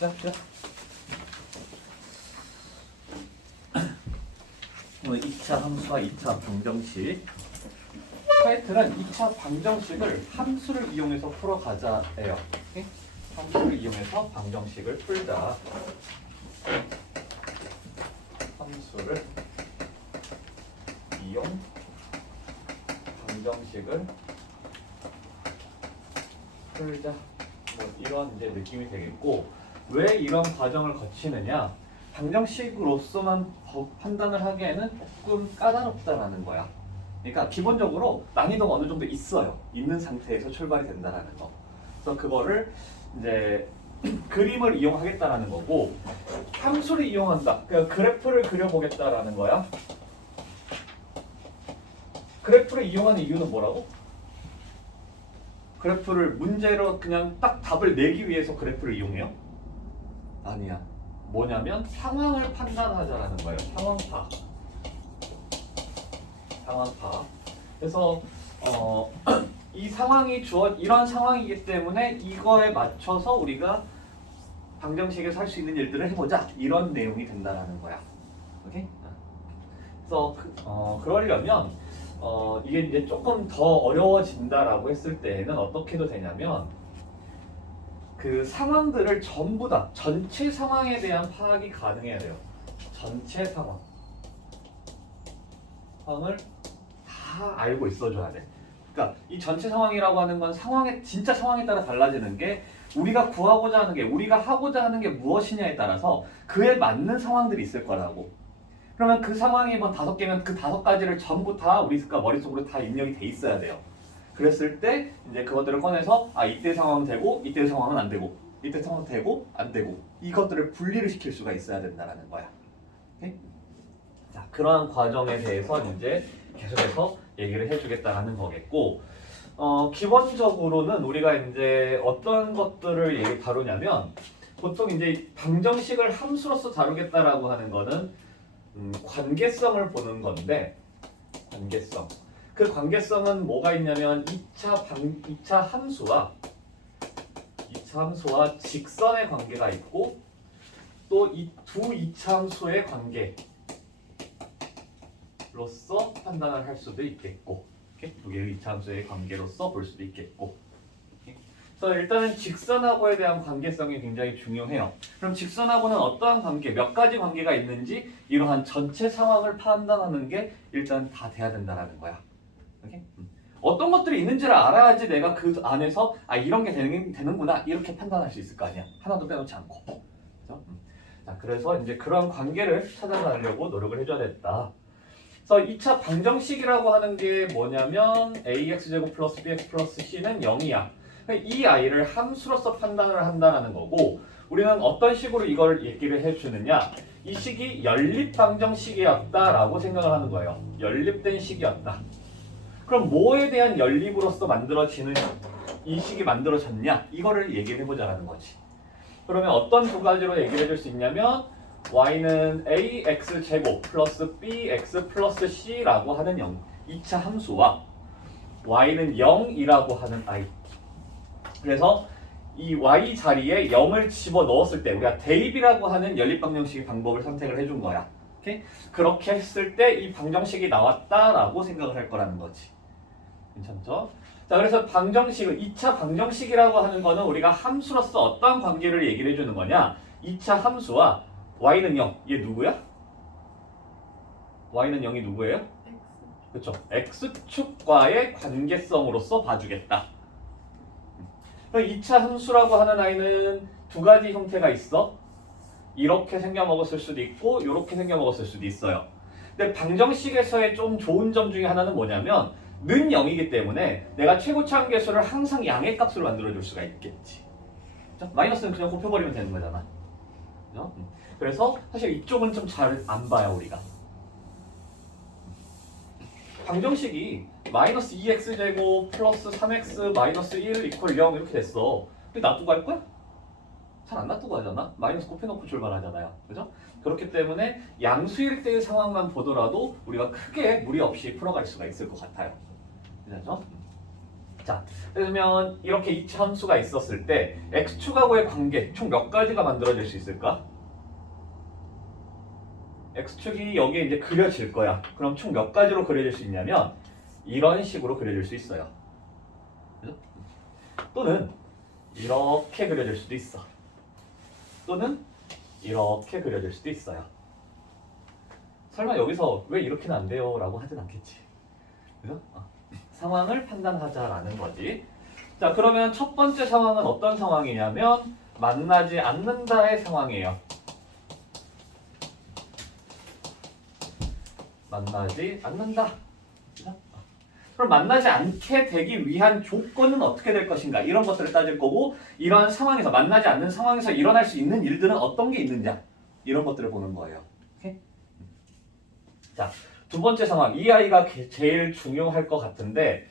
자. 오늘 2차 함수와 2차 방정식. 타이틀은 2차 방정식을 함수를 이용해서 풀어가자예요. 오케이? 함수를 이용해서 방정식을 풀자. 함수를 이용 방정식을 풀자. 뭐 이런 이제 느낌이 되겠고, 왜 이런 과정을 거치느냐? 방정식으로서만 판단을 하기에는 조금 까다롭다라는 거야. 그러니까 기본적으로 난이도가 어느 정도 있어요. 있는 상태에서 출발이 된다라는 거. 그래서 그거를 이제 그림을 이용하겠다라는 거고, 함수를 이용한다. 그러니까 그래프를 그려보겠다라는 거야. 그래프를 이용하는 이유는 뭐라고? 그래프를 문제로 그냥 딱 답을 내기 위해서 그래프를 이용해요? 아니야. 뭐냐면 상황을 판단하자라는 거예요. 상황파. 그래서 이 상황이 이런 상황이기 때문에 이거에 맞춰서 우리가 방정식에서 할 수 있는 일들을 해보자. 이런 내용이 된다라는 거야. 오케이? 그래서 그러려면 이게 이제 조금 더 어려워진다라고 했을 때에는 어떻게 해도 되냐면, 그 상황들을 전부 다 전체 상황에 대한 파악이 가능해야 돼요. 전체 상황을 다 알고 있어줘야 돼. 그러니까 이 전체 상황이라고 하는 건 진짜 상황에 따라 달라지는 게, 우리가 구하고자 하는 게, 우리가 하고자 하는 게 무엇이냐에 따라서 그에 맞는 상황들이 있을 거라고. 그러면 그 상황이 뭐 5개면 그 5가지를 전부 다 우리가 머릿속으로 다 입력이 돼 있어야 돼요. 그랬을 때 이제 그것들을 꺼내서 이때 상황은 되고 이때 상황은 안 되고, 이때 상황은 되고 안 되고, 이것들을 분리를 시킬 수가 있어야 된다라는 거야. 오케이? 자, 그러한 과정에 대해서 이제 계속해서 얘기를 해주겠다라는 거겠고, 기본적으로는 우리가 이제 어떤 것들을 다루냐면, 보통 이제 방정식을 함수로서 다루겠다라고 하는 거는 관계성을 보는 건데, 관계성. 그 관계성은 뭐가 있냐면 2차 함수와 직선의 관계가 있고, 또 이 두 2차 함수의 관계로서 판단을 할 수도 있겠고, 두 개의 2차 함수의 관계로서 볼 수도 있겠고. 그래서 일단은 직선하고에 대한 관계성이 굉장히 중요해요. 그럼 직선하고는 어떠한 관계, 몇 가지 관계가 있는지 이러한 전체 상황을 판단하는 게 일단 다 돼야 된다는 거야. 오케이? 어떤 것들이 있는지를 알아야지 내가 그 안에서 이런 게 되는구나 이렇게 판단할 수 있을 거 아니야. 하나도 빼놓지 않고. 그렇죠? 자, 그래서 이제 그런 관계를 찾아가려고 노력을 해줘야 됐다. 그래서 2차 방정식이라고 하는 게 뭐냐면 ax제곱 플러스 bx 플러스 c는 0이야. 이 아이를 함수로서 판단을 한다는 거고, 우리는 어떤 식으로 이걸 얘기를 해주느냐, 이 식이 연립방정식이었다라고 생각을 하는 거예요. 연립된 식이었다. 그럼 뭐에 대한 연립으로서 만들어지는 이 식이 만들어졌냐, 이거를 얘기를 해보자라는 거지. 그러면 어떤 두 가지로 얘기를 해줄 수 있냐면, y는 ax제곱 플러스 bx 플러스 c라고 하는 2차 함수와 y는 0이라고 하는 i. 그래서 이 y 자리에 0을 집어넣었을 때 우리가 대입이라고 하는 연립방정식의 방법을 선택을 해준 거야. 오케이? 그렇게 했을 때 이 방정식이 나왔다라고 생각을 할 거라는 거지. 괜찮죠? 자, 그래서 방정식은 2차 방정식이라고 하는 거는 우리가 함수로서 어떠한 관계를 얘기를 해주는 거냐? 2차 함수와 y는 0. 얘 누구야? y는 0이 누구예요? 그렇죠. x축과의 관계성으로서 봐주겠다. 그럼 2차 함수라고 하는 아이는 두 가지 형태가 있어. 이렇게 생겨먹었을 수도 있고 이렇게 생겨먹었을 수도 있어요. 근데 방정식에서의 좀 좋은 점 중에 하나는 뭐냐면, 는 0이기 때문에 내가 최고치 함계수를 항상 양의 값으로 만들어줄 수가 있겠지. 그렇죠? 마이너스는 그냥 곱해버리면 되는 거잖아. 그렇죠? 그래서 사실 이쪽은 좀 잘 안 봐요, 우리가. 방정식이 마이너스 2x제곱 플러스 3x 마이너스 1 이퀄 0 이렇게 됐어. 근데 놔두고 할 거야? 잘 안 놔두고 하잖아? 마이너스 곱해놓고 출발하잖아요. 그죠? 그렇기 때문에 양수일 때의 상황만 보더라도 우리가 크게 무리 없이 풀어갈 수가 있을 것 같아요. 그죠? 자, 그러면 이렇게 이차 함수가 있었을 때 x축하고의 관계 총 몇 가지가 만들어질 수 있을까? x축이 여기에 이제 그려질 거야. 그럼 총 몇 가지로 그려질 수 있냐면 이런 식으로 그려질 수 있어요. 그죠? 또는 이렇게 그려질 수도 있어. 또는 이렇게 그려질 수도 있어요. 설마 여기서 왜 이렇게는 안 돼요? 라고 하진 않겠지. 그죠? 상황을 판단하자라는 거지. 자, 그러면 첫 번째 상황은 어떤 상황이냐면 만나지 않는다의 상황이에요. 만나지 않는다. 그죠? 그럼 만나지 않게 되기 위한 조건은 어떻게 될 것인가? 이런 것들을 따질 거고, 이러한 상황에서 만나지 않는 상황에서 일어날 수 있는 일들은 어떤 게 있느냐? 이런 것들을 보는 거예요. 오케이? 자, 두 번째 상황. 이 아이가 제일 중요할 것 같은데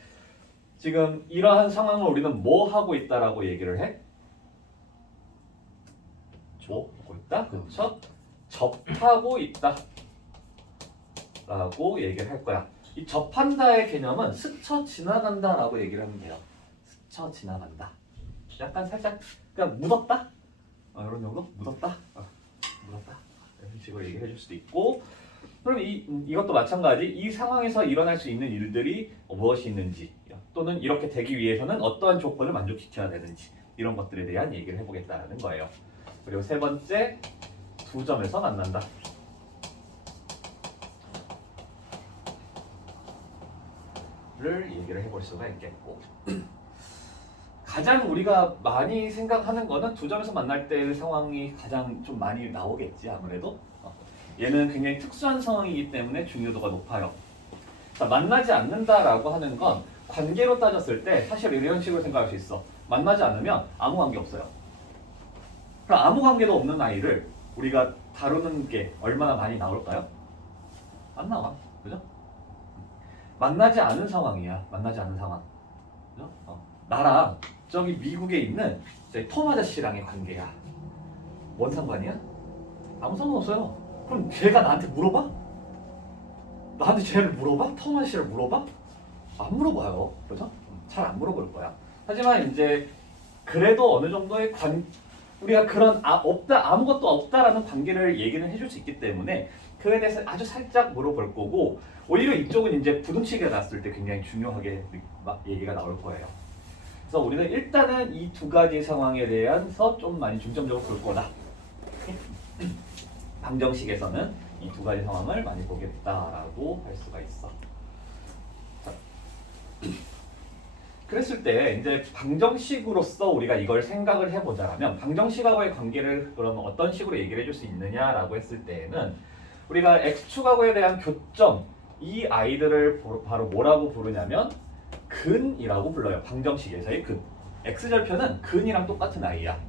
지금 이러한 상황을 우리는 뭐 하고 있다라고 얘기를 해? 뭐 하고 있다? 그렇죠? 접하고 있다 라고 얘기를 할 거야. 이 접한다의 개념은 스쳐 지나간다라고 얘기를 하면 돼요. 스쳐 지나간다. 약간 살짝 그냥 묻었다? 이런 정도? 묻었다? 묻었다. 이런 식으로 얘기를 해줄 수도 있고, 그럼 이것도 마찬가지. 이 상황에서 일어날 수 있는 일들이 무엇이 있는지, 또는 이렇게 되기 위해서는 어떠한 조건을 만족시켜야 되는지, 이런 것들에 대한 얘기를 해보겠다는 거예요. 그리고 세 번째, 두 점에서 만난다. 를 얘기를 해볼 수가 있겠고, 가장 우리가 많이 생각하는 거는 두 점에서 만날 때의 상황이 가장 좀 많이 나오겠지. 아무래도 얘는 굉장히 특수한 상황이기 때문에 중요도가 높아요. 자, 만나지 않는다라고 하는 건 관계로 따졌을 때 사실 이런 식으로 생각할 수 있어. 만나지 않으면 아무 관계 없어요. 그럼 아무 관계도 없는 아이를 우리가 다루는 게 얼마나 많이 나올까요? 안 나와. 그죠? 만나지 않은 상황이야. 만나지 않은 상황. 그죠? 나랑 저기 미국에 있는 톰 아저씨랑의 관계야. 뭔 상관이야? 아무 상관없어요. 그럼 걔가 나한테 물어봐? 나한테 쟤를 물어봐? 톰 아저씨를 물어봐? 안 물어봐요. 그죠? 잘 안 물어볼 거야. 하지만 이제 그래도 어느 정도의 우리가 그런 아무것도 없다라는 관계를 얘기는 해줄 수 있기 때문에 그에 대해서 아주 살짝 물어볼 거고, 오히려 이쪽은 이제 부딪히게 났을 때 굉장히 중요하게 얘기가 나올 거예요. 그래서 우리는 일단은 이 두 가지 상황에 대해서 좀 많이 중점적으로 볼 거다. 방정식에서는 이 두 가지 상황을 많이 보겠다라고 할 수가 있어. 자, 그랬을 때 이제 방정식으로서 우리가 이걸 생각을 해보자라면 방정식하고의 관계를 그러면 어떤 식으로 얘기를 해줄 수 있느냐라고 했을 때에는 우리가 x축하고에 대한 교점, 이 아이들을 바로 뭐라고 부르냐면 근이라고 불러요. 방정식에서의 근. x절편은 근이랑 똑같은 아이야.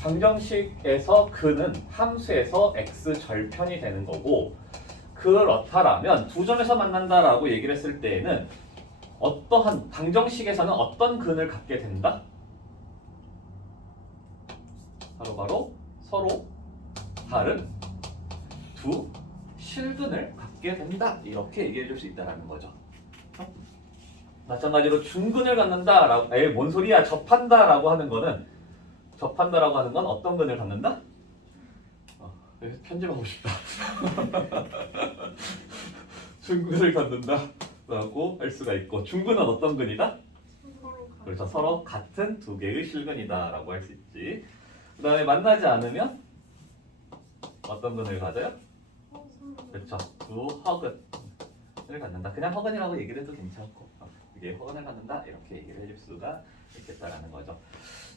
방정식에서 근은 함수에서 x절편이 되는 거고, 그렇다라면 두 점에서 만난다라고 얘기를 했을 때에는 어떠한 방정식에서는 어떤 근을 갖게 된다? 바로 서로 다른 두 실근을 갖게 된다. 이렇게 얘기해 줄 수 있다는 거죠. 마찬가지로 중근을 갖는다라고, 뭔 소리야? 접한다라고 하는 거는 어떤 근을 갖는다? 편집하고 싶다. 중근을 갖는다라고 할 수가 있고, 중근은 어떤 근이다? 그렇죠. 서로 같은 두 개의 실근이다라고 할 수 있지. 그 다음에 만나지 않으면 어떤 근을 가져요? 그렇죠. 두 허근을 갖는다. 그냥 허근이라고 얘기를 해도 괜찮고, 이게 허근을 갖는다 이렇게 얘기를 해줄 수가 있겠다라는 거죠.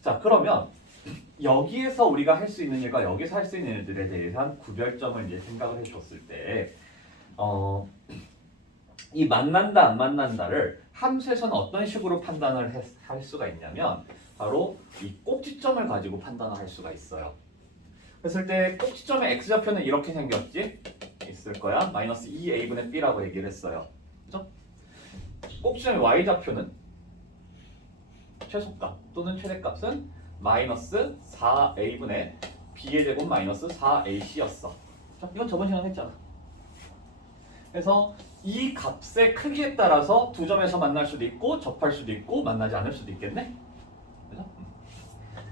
자, 그러면 여기에서 우리가 할 수 있는 일과 여기서 할 수 있는 일들에 대해서 구별점을 이제 생각을 해줬을 때, 이 만난다 안 만난다를 함수에서는 어떤 식으로 판단을 할 수가 있냐면 바로 이 꼭지점을 가지고 판단을 할 수가 있어요. 그랬을 때 꼭지점의 x좌표는 이렇게 생겼지? 있을 거야. 마이너스 2a분의 b라고 얘기를 했어요. 그죠? 꼭지점의 y좌표는 최소값 또는 최대값은 마이너스 4a분의 b의 제곱 마이너스 4ac였어. 자, 이건 저번 시간에 했잖아. 그래서 이 값의 크기에 따라서 두 점에서 만날 수도 있고 접할 수도 있고 만나지 않을 수도 있겠네. 그죠?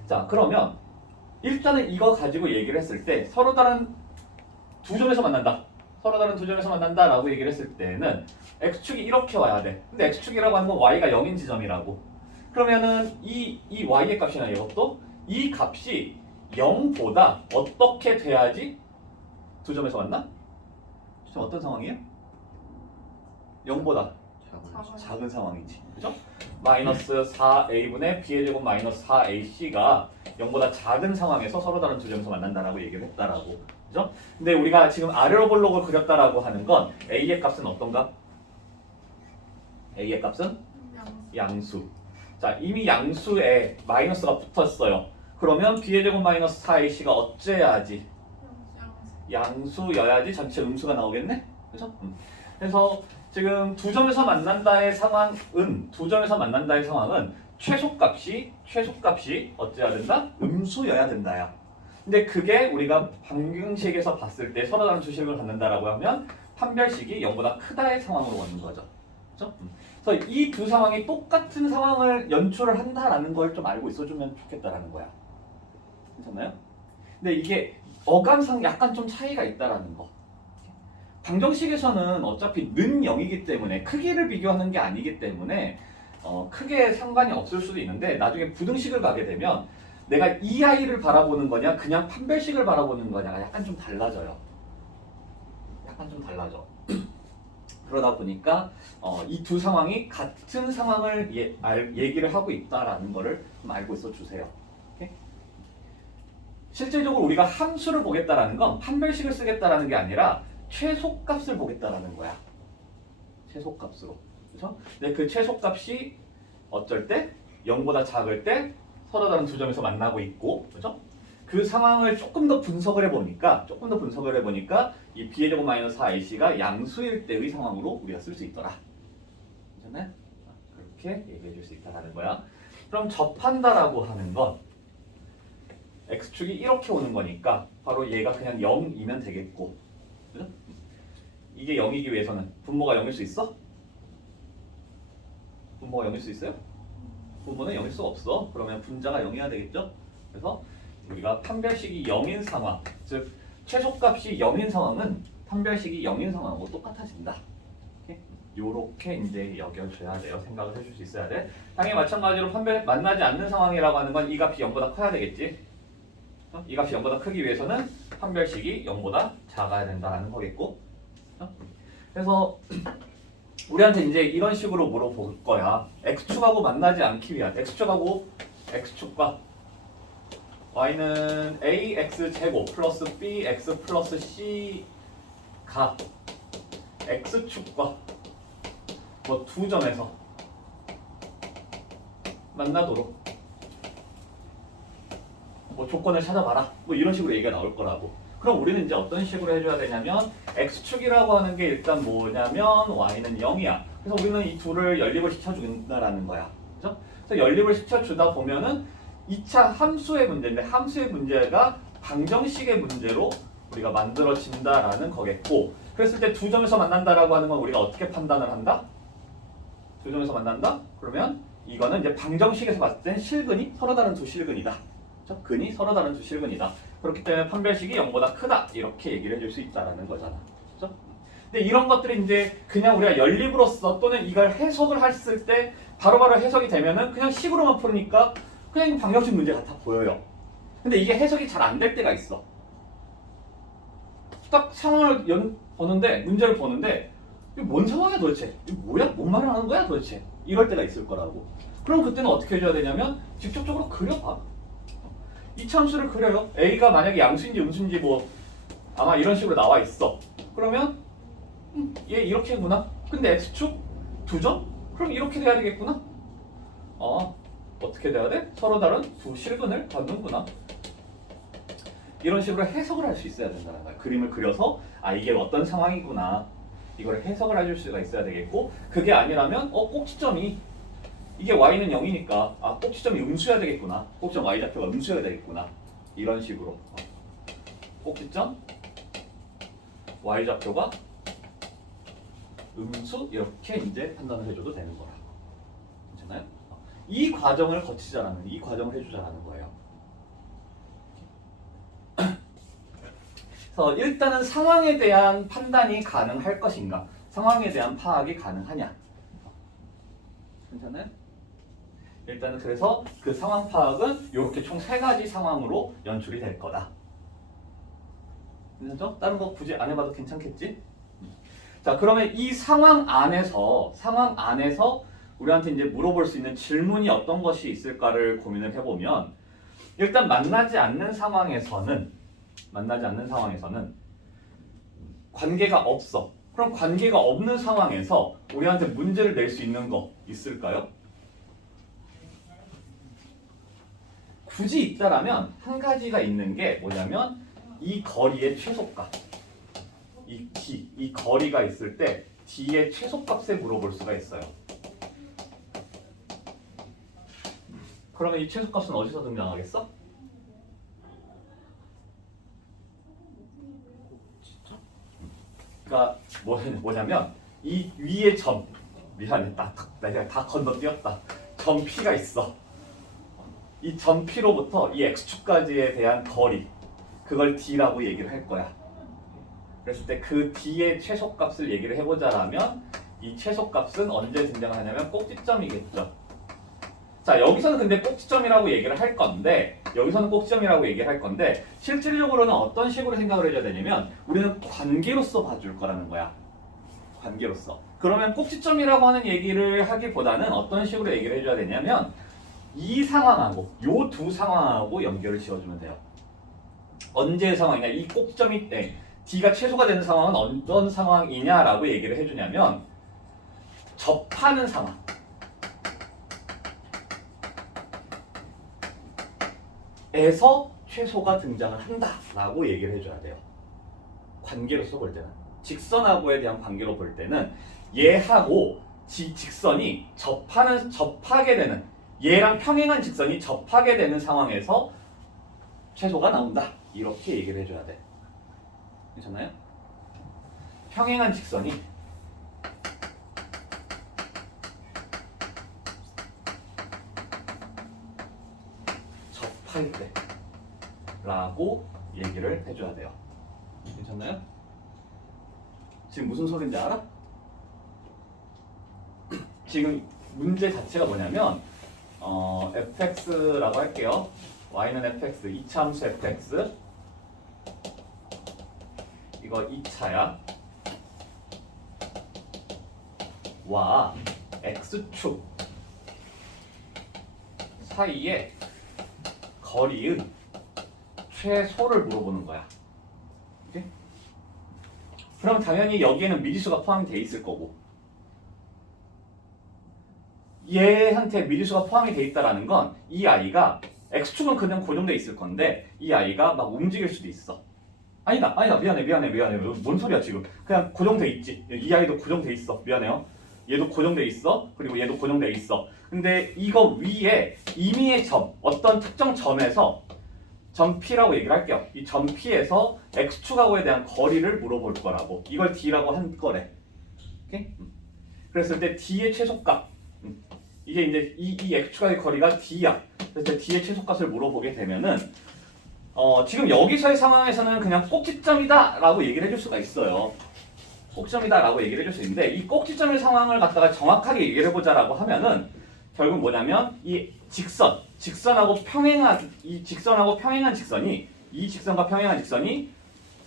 자, 그러면 일단은 이거 가지고 얘기를 했을 때 서로 다른 두 점에서 만난다. 서로 다른 두 점에서 만난다라고 얘기를 했을 때는 x축이 이렇게 와야 돼. 근데 x축이라고 하는 건 y가 0인 지점이라고. 그러면은 이 y의 값이나 이것도 이 값이 0보다 어떻게 돼야지 두 점에서 만나? 지금 어떤 상황이에요? 0보다 작은 상황이지. 그죠? 마이너스 4a분의 b의 제곱 마이너스 4ac가 0보다 작은 상황에서 서로 다른 두 점에서 만난다라고 얘기를 했다라고. 그죠? 근데 우리가 지금 아래로 볼록을 그렸다라고 하는 건 a의 값은 어떤가? a의 값은 양수. 자, 이미 양수에 마이너스가 붙었어요. 그러면 b의 제곱 마이너스 4ac가 어째야지? 양수여야지 전체 음수가 나오겠네? 그죠? 그래서 지금 두 점에서 만난다의 상황은 최소값이 어째야 된다? 음수여야 된다야. 근데 그게 우리가 방정식에서 봤을 때 서로 다른 주식을 갖는다라고 하면 판별식이 0보다 크다의 상황으로 오는 거죠. 그죠? 그래서 이 두 상황이 똑같은 상황을 연출을 한다라는 걸 좀 알고 있어주면 좋겠다라는 거야. 괜찮나요? 근데 이게 어감상 약간 좀 차이가 있다라는 거. 방정식에서는 어차피 는 0이기 때문에 크기를 비교하는 게 아니기 때문에 크게 상관이 없을 수도 있는데 나중에 부등식을 가게 되면 내가 이 아이를 바라보는 거냐 그냥 판별식을 바라보는 거냐가 약간 좀 달라져요. 약간 좀 달라져. 그러다 보니까 이 두 상황이 같은 상황을 얘기를 하고 있다라는 거를 좀 알고 있어 주세요. 오케이? 실질적으로 우리가 함수를 보겠다라는 건 판별식을 쓰겠다라는 게 아니라 최소값을 보겠다라는 거야. 최소값으로. 그렇죠? 근데 그 최소값이 어쩔 때 0보다 작을 때 서로 다른 두 점에서 만나고 있고, 그렇죠? 그 상황을 조금 더 분석을 해보니까 이 b의 제곱 마이너스 4ac가 양수일 때의 상황으로 우리가 쓸 수 있더라. 괜찮나요? 그렇게 얘기해 줄 수 있다라는 거야. 그럼 접한다라고 하는 건 x축이 이렇게 오는 거니까 바로 얘가 그냥 0이면 되겠고, 그죠? 이게 0이기 위해서는 분모가 0일 수 있어? 분모가 0일 수 있어요? 분모는 0일 수가 없어. 그러면 분자가 0이어야 되겠죠? 그래서 우리가 판별식이 0인 상황, 즉 최소값이 0인 상황은 판별식이 0인 상황하고 똑같아진다. 요렇게 이제 여겨줘야 돼요. 생각을 해줄 수 있어야 돼. 당연히 마찬가지로 만나지 않는 상황이라고 하는 건 이 값이 0보다 커야 되겠지. 이 값이 0보다 크기 위해서는 판별식이 0보다 작아야 된다는 거겠고. 그래서 우리한테 이제 이런 식으로 물어볼 거야. x축하고 만나지 않기 위한 x축과 y는 ax 제곱 플러스 bx 플러스 c가 x축과 뭐 두 점에서 만나도록 뭐 조건을 찾아봐라. 뭐 이런 식으로 얘기가 나올 거라고. 그럼 우리는 이제 어떤 식으로 해줘야 되냐면 x축이라고 하는 게 일단 뭐냐면 y는 0이야. 그래서 우리는 이 둘을 연립을 시켜준다라는 거야. 그죠? 그래서 연립을 시켜주다 보면은 2차 함수의 문제인데 함수의 문제가 방정식의 문제로 우리가 만들어진다라는 거겠고, 그랬을 때 두 점에서 만난다라고 하는 건 우리가 어떻게 판단을 한다? 두 점에서 만난다? 그러면 이거는 이제 방정식에서 봤을 땐 실근이 서로 다른 두 실근이다. 그렇죠? 근이 서로 다른 두 실근이다. 그렇기 때문에 판별식이 0보다 크다. 이렇게 얘기를 해줄 수 있다라는 거잖아. 그렇죠? 근데 이런 것들이 이제 그냥 우리가 연립으로서 또는 이걸 해석을 했을 때 바로바로 해석이 되면은 그냥 식으로만 풀으니까 그냥 방정식 문제 같아 보여요. 근데 이게 해석이 잘 안 될 때가 있어. 딱 상황을 보는데 문제를 보는데 이게 뭔 상황이야 도대체? 이게 뭐야? 뭔 말을 하는 거야 도대체? 이럴 때가 있을 거라고. 그럼 그때는 어떻게 해줘야 되냐면 직접적으로 그려봐. 이 함수를 그려요. a가 만약에 양수인지 음수인지 뭐 아마 이런 식으로 나와 있어. 그러면 얘 이렇게구나. 근데 x축 두 점? 그럼 이렇게 돼야 되겠구나. 어떻게 돼야 돼? 서로 다른 두 실근을 갖는구나. 이런 식으로 해석을 할 수 있어야 된다는 거야. 그림을 그려서 이게 어떤 상황이구나. 이걸 해석을 해줄 수가 있어야 되겠고, 그게 아니라면 꼭지점이 이게 y는 0이니까 꼭지점이 음수여야 되겠구나. 꼭지점 y좌표가 음수여야 되겠구나. 이런 식으로 꼭지점 y좌표가 음수 이렇게 이제 판단을 해줘도 되는 거라. 괜찮아요? 이 과정을 거치자라는 이 과정을 해주자라는 거예요. 그래서 일단은 상황에 대한 판단이 가능할 것인가, 상황에 대한 파악이 가능하냐. 괜찮아요? 일단은 그래서 그 상황 파악은 이렇게 총 3가지 상황으로 연출이 될 거다. 괜찮죠? 다른 거 굳이 안 해봐도 괜찮겠지? 자, 그러면 이 상황 안에서 우리한테 이제 물어볼 수 있는 질문이 어떤 것이 있을까를 고민을 해보면, 일단 만나지 않는 상황에서는 관계가 없어. 그럼 관계가 없는 상황에서 우리한테 문제를 낼 수 있는 거 있을까요? 굳이 있다라면 한 가지가 있는 게 뭐냐면 이 거리의 최소값. 이 거리가 있을 때 D의 최소값에 물어볼 수가 있어요. 그러면 이 최소값은 어디서 등장하겠어? 그러니까 뭐냐면 이 위에 점, 미안해, 내가 다 건너뛰었다. 점 P가 있어. 이 점 P로부터 이 X축까지에 대한 거리, 그걸 D라고 얘기를 할 거야. 그랬을 때 그 D의 최소값을 얘기를 해보자라면 이 최소값은 언제 등장하냐면 꼭지점이겠죠. 자, 여기서는 근데 꼭지점이라고 얘기를 할 건데, 실질적으로는 어떤 식으로 생각을 해줘야 되냐면 우리는 관계로서 봐줄 거라는 거야. 관계로서. 그러면 꼭지점이라고 하는 얘기를 하기보다는 어떤 식으로 얘기를 해줘야 되냐면 이 상황하고 요 두 상황하고 연결을 지어주면 돼요. 언제의 상황이냐, 이 꼭지점이 D가 최소가 되는 상황은 어떤 상황이냐라고 얘기를 해주냐면 접하는 상황. 에서 최소가 등장을 한다라고 얘기를 해줘야 돼요. 관계로서 볼 때는, 직선하고에 대한 관계로 볼 때는 얘하고 직선이 접하게 되는, 얘랑 평행한 직선이 접하게 되는 상황에서 최소가 나온다, 이렇게 얘기를 해줘야 돼. 괜찮나요? 평행한 직선이 접할 때 라고 얘기를 해줘야 돼요. 괜찮나요? 지금 무슨 소리인지 알아? 지금 문제 자체가 뭐냐면 fx라고 할게요. y는 fx, 이차함수 fx, 이거 2차야. 와 x축 사이에 거리의 최소를 물어보는 거야. 오케이? 그럼 당연히 여기에는 미지수가 포함이 돼 있을 거고, 얘한테 미지수가 포함이 돼 있다라는 건 이 아이가 x축은 그냥 고정돼 있을 건데 이 아이가 막 움직일 수도 있어. 아니다 미안해 뭔 소리야 지금. 그냥 고정돼 있지. 이 아이도 고정돼 있어. 미안해요. 얘도 고정돼 있어. 그리고 얘도 고정돼 있어. 근데 이거 위에 임의의 점, 어떤 특정 점에서 점 P라고 얘기를 할게요. 이 점 P에서 X축하고에 대한 거리를 물어볼 거라고. 이걸 D라고 한 거래. 오케이? 그랬을 때 D의 최소값, 이게 이제 이 X축하의 거리가 D야. 그래서 D의 최소값을 물어보게 되면은 지금 여기서의 상황에서는 그냥 꼭지점이다 라고 얘기를 해줄 수가 있어요. 꼭지점이다 라고 얘기를 해줄 수 있는데, 이 꼭지점의 상황을 갖다가 정확하게 얘기를 해보자라고 하면은 결국 뭐냐면 이 직선하고 평행한 직선이, 이 직선과 평행한 직선이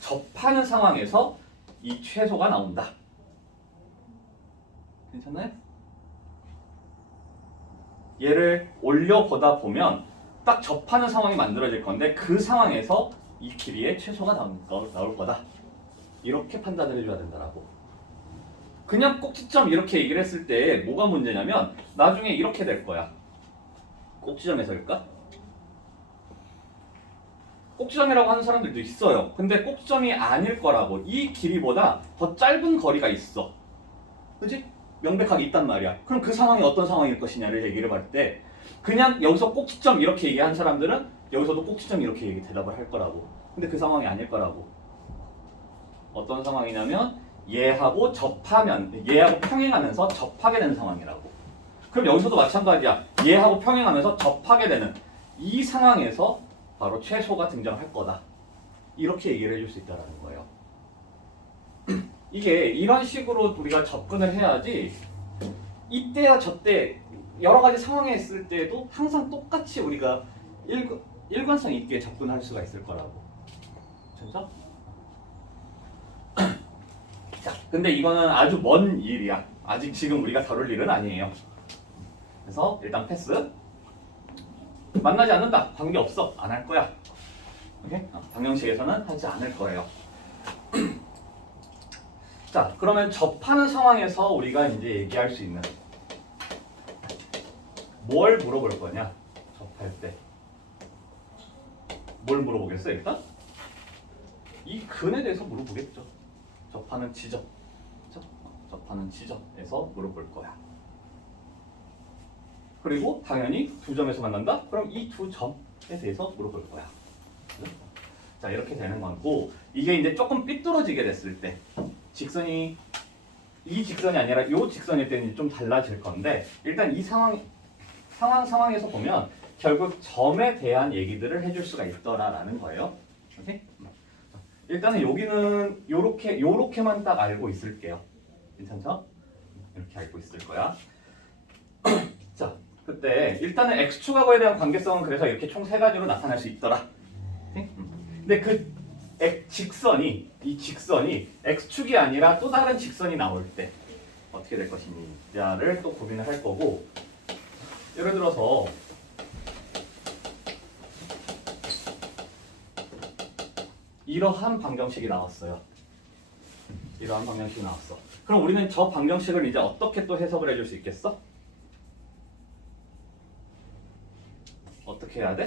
접하는 상황에서 이 최소가 나온다. 괜찮나요? 얘를 올려보다 보면 딱 접하는 상황이 만들어질 건데 그 상황에서 이 길이의 최소가 나올 거다. 이렇게 판단을 해줘야 된다라고. 그냥 꼭지점 이렇게 얘기를 했을 때 뭐가 문제냐면 나중에 이렇게 될 거야. 꼭지점에서일까? 꼭지점이라고 하는 사람들도 있어요. 근데 꼭지점이 아닐 거라고. 이 길이보다 더 짧은 거리가 있어. 그치? 명백하게 있단 말이야. 그럼 그 상황이 어떤 상황일 것이냐를 얘기를 할 때 그냥 여기서 꼭지점 이렇게 얘기한 사람들은 여기서도 꼭지점 이렇게 대답을 할 거라고. 근데 그 상황이 아닐 거라고. 어떤 상황이냐면 얘하고 얘하고 평행하면서 접하게 되는 상황이라고. 그럼 여기서도 마찬가지야. 얘하고 평행하면서 접하게 되는 이 상황에서 바로 최소가 등장할 거다. 이렇게 얘기를 해줄 수 있다는 거예요. 이게 이런 식으로 우리가 접근을 해야지 이때와 저때 여러 가지 상황에 있을 때도 항상 똑같이 우리가 일관성 있게 접근할 수가 있을 거라고. 그렇죠? 자, 근데 이거는 아주 먼 일이야. 아직 지금 우리가 다룰 일은 아니에요. 그래서 일단 패스. 만나지 않는다. 관계없어. 안 할 거야. 오케이? 방정식에서는 하지 않을 거예요. 자, 그러면 접하는 상황에서 우리가 이제 얘기할 수 있는 뭘 물어볼 거냐? 접할 때. 뭘 물어보겠어, 일단? 이 근에 대해서 물어보겠죠. 접하는 지점. 그렇죠? 접하는 지점에서 물어볼 거야. 그리고 당연히 두 점에서 만난다? 그럼 이 두 점에 대해서 물어볼 거야. 그렇죠? 자, 이렇게 되는 거고, 이게 이제 조금 삐뚤어지게 됐을 때 직선이 이 직선이 아니라 이 직선일 때는 좀 달라질 건데, 일단 이 상황에서 보면 결국 점에 대한 얘기들을 해줄 수가 있더라라는 거예요. 오케이? 일단은 여기는 요렇게만 딱 알고 있을게요. 괜찮죠? 이렇게 알고 있을 거야. 자, 그때 일단은 x축하고에 대한 관계성은 그래서 이렇게 총 세 가지로 나타날 수 있더라. 오케이? 근데 이 직선이 x축이 아니라 또 다른 직선이 나올 때 어떻게 될 것이냐를 또 고민을 할 거고, 예를 들어서 이러한 방정식이 나왔어요. 이러한 방정식이 나왔어. 그럼 우리는 저 방정식을 이제 어떻게 또 해석을 해줄 수 있겠어? 어떻게 해야 돼?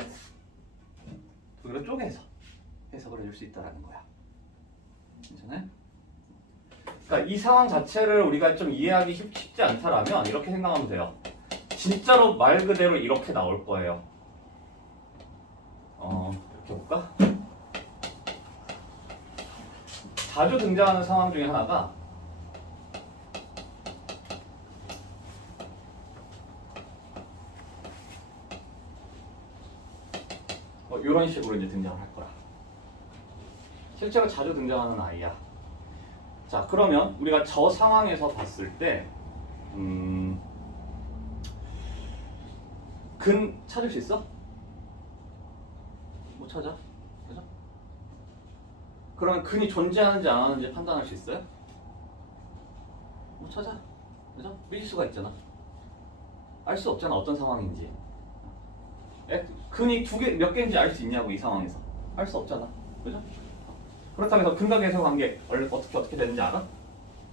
두 개로 쪼개서 해석을 해줄 수 있다는 거야. 괜찮아요? 그러니까 이 상황 자체를 우리가 좀 이해하기 쉽지 않다라면 이렇게 생각하면 돼요. 진짜로 말 그대로 이렇게 나올 거예요. 이렇게 볼까? 자주 등장하는 상황 중에 하나가 이런 식으로 이제 등장을 할 거야. 실제로 자주 등장하는 아이야. 자, 그러면 우리가 저 상황에서 봤을 때 근 찾을 수 있어? 못 찾아? 그죠? 그러면 근이 존재하는지 안 하는지 판단할 수 있어요? 못 찾아. 그죠? 미지수가 있잖아. 알 수 없잖아. 어떤 상황인지. 근이 몇 개인지 알 수 있냐고, 이 상황에서. 알 수 없잖아. 그죠? 그렇다고 해서 근과 계수 관계 어떻게 되는지 알아?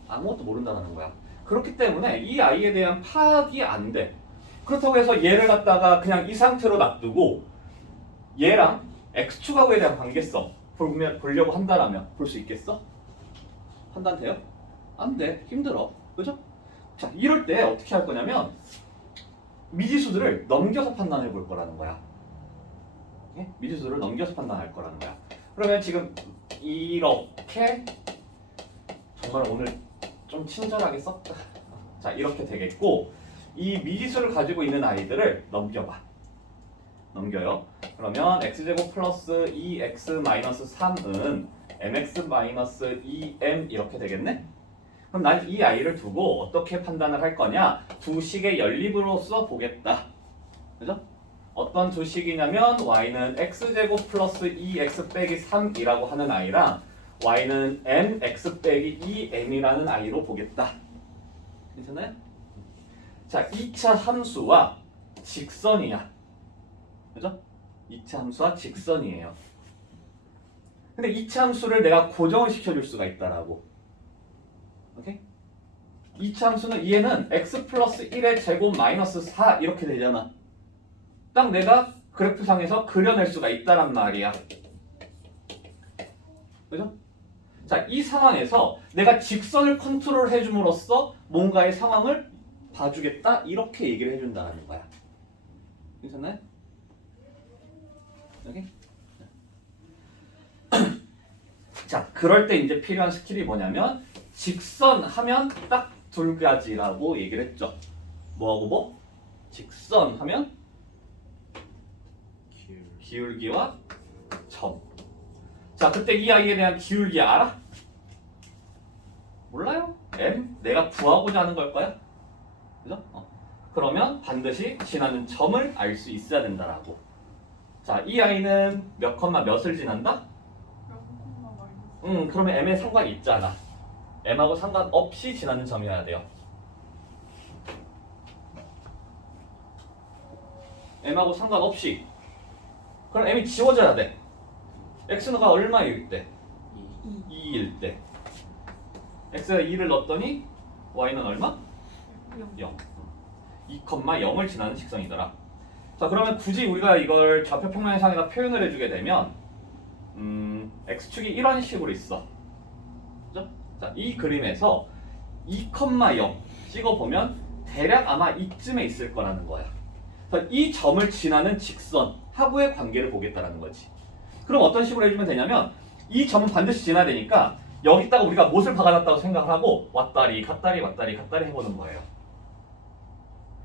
아무것도 모른다는 거야. 그렇기 때문에 이 아이에 대한 파악이 안 돼. 그렇다고 해서 얘를 갖다가 그냥 이 상태로 놔두고 얘랑 x축하고에 대한 관계성 보려고 한다라면 볼 수 있겠어? 판단돼요? 안 돼. 힘들어. 그죠? 자, 이럴 때 어떻게 할 거냐면 미지수들을 넘겨서 판단해 볼 거라는 거야. 예? 미지수들을 넘겨서 판단할 거라는 거야. 그러면 지금 이렇게 정말 오늘 좀 친절하게 썼다. 자, 이렇게 되겠고, 이 미지수를 가지고 있는 아이들을 넘겨봐. 넘겨요. 그러면 x제곱 플러스 2x 마이너스 3은 mx 마이너스 2m 이렇게 되겠네? 그럼 난 이 아이를 두고 어떻게 판단을 할 거냐? 두 식의 연립으로서 보겠다. 그죠? 어떤 두 식이냐면 y는 x제곱 플러스 2x 빼기 3이라고 하는 아이랑 y는 mx 빼기 2m이라는 아이로 보겠다. 괜찮아요? 자, 2차 함수와 직선이야. 그죠? 2차 함수와 직선이에요. 근데 2차 함수를 내가 고정을 시켜줄 수가 있다라고. 오케이? 2차 함수는 얘는 x 플러스 1의 제곱 마이너스 4 이렇게 되잖아. 딱 내가 그래프상에서 그려낼 수가 있다란 말이야. 그죠? 자, 이 상황에서 내가 직선을 컨트롤 해줌으로써 뭔가의 상황을 봐주겠다 이렇게 얘기를 해준다는 거야. 괜찮나요? 여기? 자, 그럴 때 이제 필요한 스킬이 뭐냐면 직선 하면 딱 두 가지라고 얘기를 했죠. 뭐하고 뭐? 직선 하면 기울기와 점. 자, 그때 이 아이에 대한 기울기 알아? 몰라요? M? 내가 구하고자 하는 걸 거야? 그죠? 그러면 반드시 지나는 점을 알 수 있어야 된다라고. 자, 이 아이는 몇 컴마 몇을 지난다? 그러면 M에 상관이 있잖아. M하고 상관없이 지나는 점이어야 돼요. M하고 상관없이. 그럼 M이 지워져야 돼. X가 얼마일 때? 2일 때. X가 2를 넣었더니 Y는 얼마? 0. 2,0을 지나는 직선이더라. 자, 그러면 굳이 우리가 이걸 좌표 평면상에다 표현을 해주게 되면 X축이 이런 식으로 있어. 그죠? 자, 이 그림에서 2,0 찍어보면 대략 아마 이쯤에 있을 거라는 거야. 이 점을 지나는 직선 하부의 관계를 보겠다라는 거지. 그럼 어떤 식으로 해주면 되냐면 이 점은 반드시 지나야 되니까 여기다가 우리가 못을 박아놨다고 생각을 하고 왔다리 갔다리 왔다리 갔다리 해보는 거예요.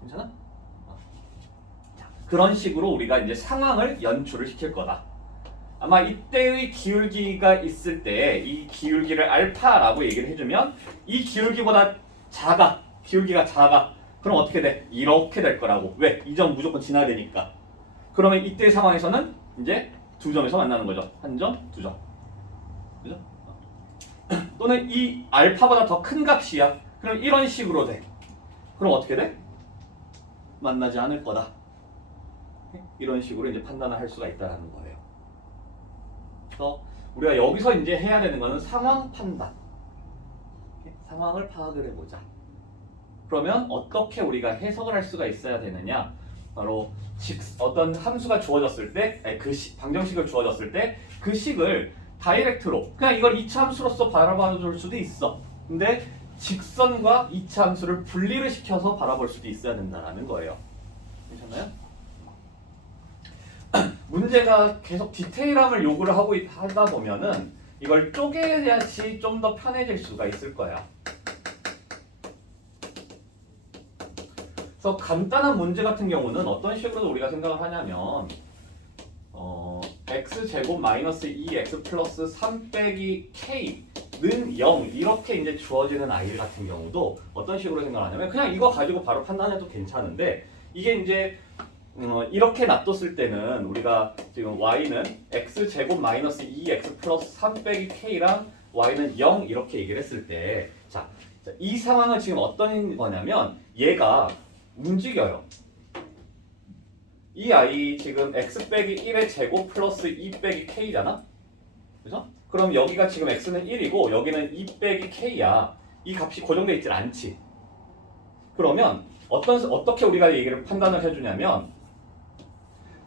괜찮아? 자, 그런 식으로 우리가 이제 상황을 연출을 시킬 거다. 아마 이때의 기울기가 있을 때 이 기울기를 알파라고 얘기를 해주면 이 기울기보다 작아. 기울기가 작아. 그럼 어떻게 돼? 이렇게 될 거라고. 왜? 이 점 무조건 지나야 되니까. 그러면 이때 상황에서는 이제 두 점에서 만나는 거죠. 한 점, 두 점. 그죠? 또는 이 알파보다 더 큰 값이야. 그럼 이런 식으로 돼. 그럼 어떻게 돼? 만나지 않을 거다. 이런 식으로 이제 판단을 할 수가 있다는 거예요. 그래서 우리가 여기서 이제 해야 되는 거는 상황 판단. 상황을 파악을 해보자. 그러면 어떻게 우리가 해석을 할 수가 있어야 되느냐? 바로 어떤 함수가 주어졌을 때, 방정식을 주어졌을 때 그 식을 다이렉트로 그냥 이걸 2차 함수로서 바라봐 줄 수도 있어. 근데 직선과 2차 함수를 분리를 시켜서 바라볼 수도 있어야 된다는 거예요. 괜찮나요? 문제가 계속 디테일함을 요구를 하다 보면은 이걸 쪼개야지 좀 더 편해질 수가 있을 거야. 그래서 간단한 문제 같은 경우는 어떤 식으로 우리가 생각을 하냐면 x제곱 마이너스 2x 플러스 3 빼기 k는 0 이렇게 이제 주어지는 아이 같은 경우도 어떤 식으로 생각을 하냐면 그냥 이거 가지고 바로 판단해도 괜찮은데 이게 이제 이렇게 놔뒀을 때는 우리가 지금 y는 x제곱 마이너스 2x 플러스 3 빼기 k랑 y는 0 이렇게 얘기를 했을 때 자, 이 상황은 지금 어떤 거냐면 얘가 움직여요. 이 아이 지금 x 빼기 1의 제곱 플러스 2 빼기 k잖아? 그죠? 그럼 여기가 지금 x는 1이고 여기는 2 빼기 k야. 이 값이 고정되어 있질 않지. 그러면 어떻게 우리가 얘기를 판단을 해주냐면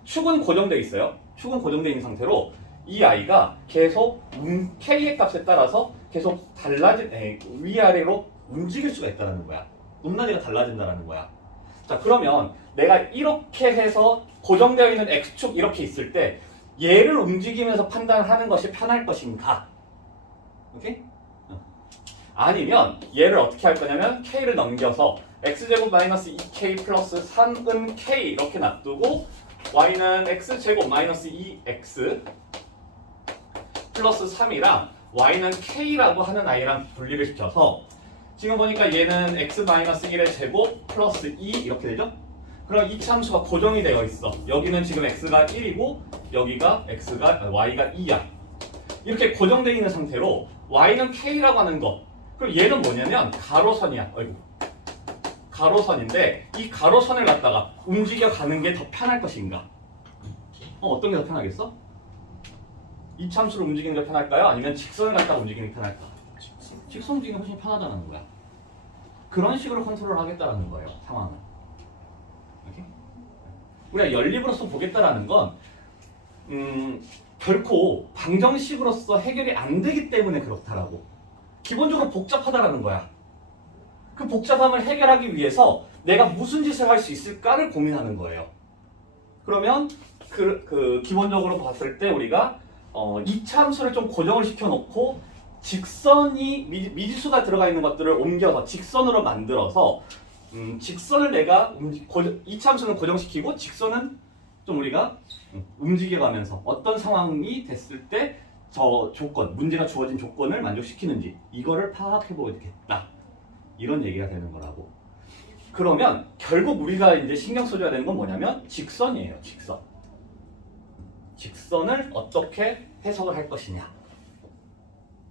축은 고정되어 있어요. 축은 고정되어 있는 상태로 이 아이가 계속 k의 값에 따라서 계속 위아래로 움직일 수가 있다는 거야. 높낮이가 달라진다는 거야. 자, 그러면 내가 이렇게 해서 고정되어 있는 x축 이렇게 있을 때 얘를 움직이면서 판단하는 것이 편할 것인가? 오케이? 아니면 얘를 어떻게 할 거냐면 k를 넘겨서 x제곱 마이너스 2k 플러스 3은 k 이렇게 놔두고 y는 x제곱 마이너스 2x 플러스 3이랑 y는 k라고 하는 아이랑 분리를 시켜서 지금 보니까 얘는 x-1의 제곱 플러스 2 이렇게 되죠? 그럼 이 함수가 고정이 되어 있어. 여기는 지금 x가 1이고 여기가 y가 2야. 이렇게 고정되어 있는 상태로 y는 k라고 하는 거. 그리고 얘는 뭐냐면 가로선이야. 가로선인데 이 가로선을 갖다가 움직여가는 게 더 편할 것인가? 어떤 게 더 편하겠어? 이 함수를 움직이는 게 편할까요? 아니면 직선을 갖다가 움직이는 게 편할까? 직선 움직이는 게 훨씬 편하다는 거야. 그런 식으로 컨트롤 하겠다라는 거예요. 상황을. 오케이? 우리가 연립으로서 보겠다라는 건 결코 방정식으로서 해결이 안 되기 때문에 그렇다라고. 기본적으로 복잡하다라는 거야. 그 복잡함을 해결하기 위해서 내가 무슨 짓을 할 수 있을까를 고민하는 거예요. 그러면 기본적으로 봤을 때 우리가 2차 함수를 좀 고정을 시켜놓고 직선이 미지수가 들어가 있는 것들을 옮겨서 직선으로 만들어서 직선을 내가 이차함수는 고정시키고 직선은 좀 우리가 움직여가면서 어떤 상황이 됐을 때 저 조건, 문제가 주어진 조건을 만족시키는지 이거를 파악해 보겠다. 이런 얘기가 되는 거라고. 그러면 결국 우리가 이제 신경 써줘야 되는 건 뭐냐면 직선이에요. 직선. 직선을 어떻게 해석을 할 것이냐.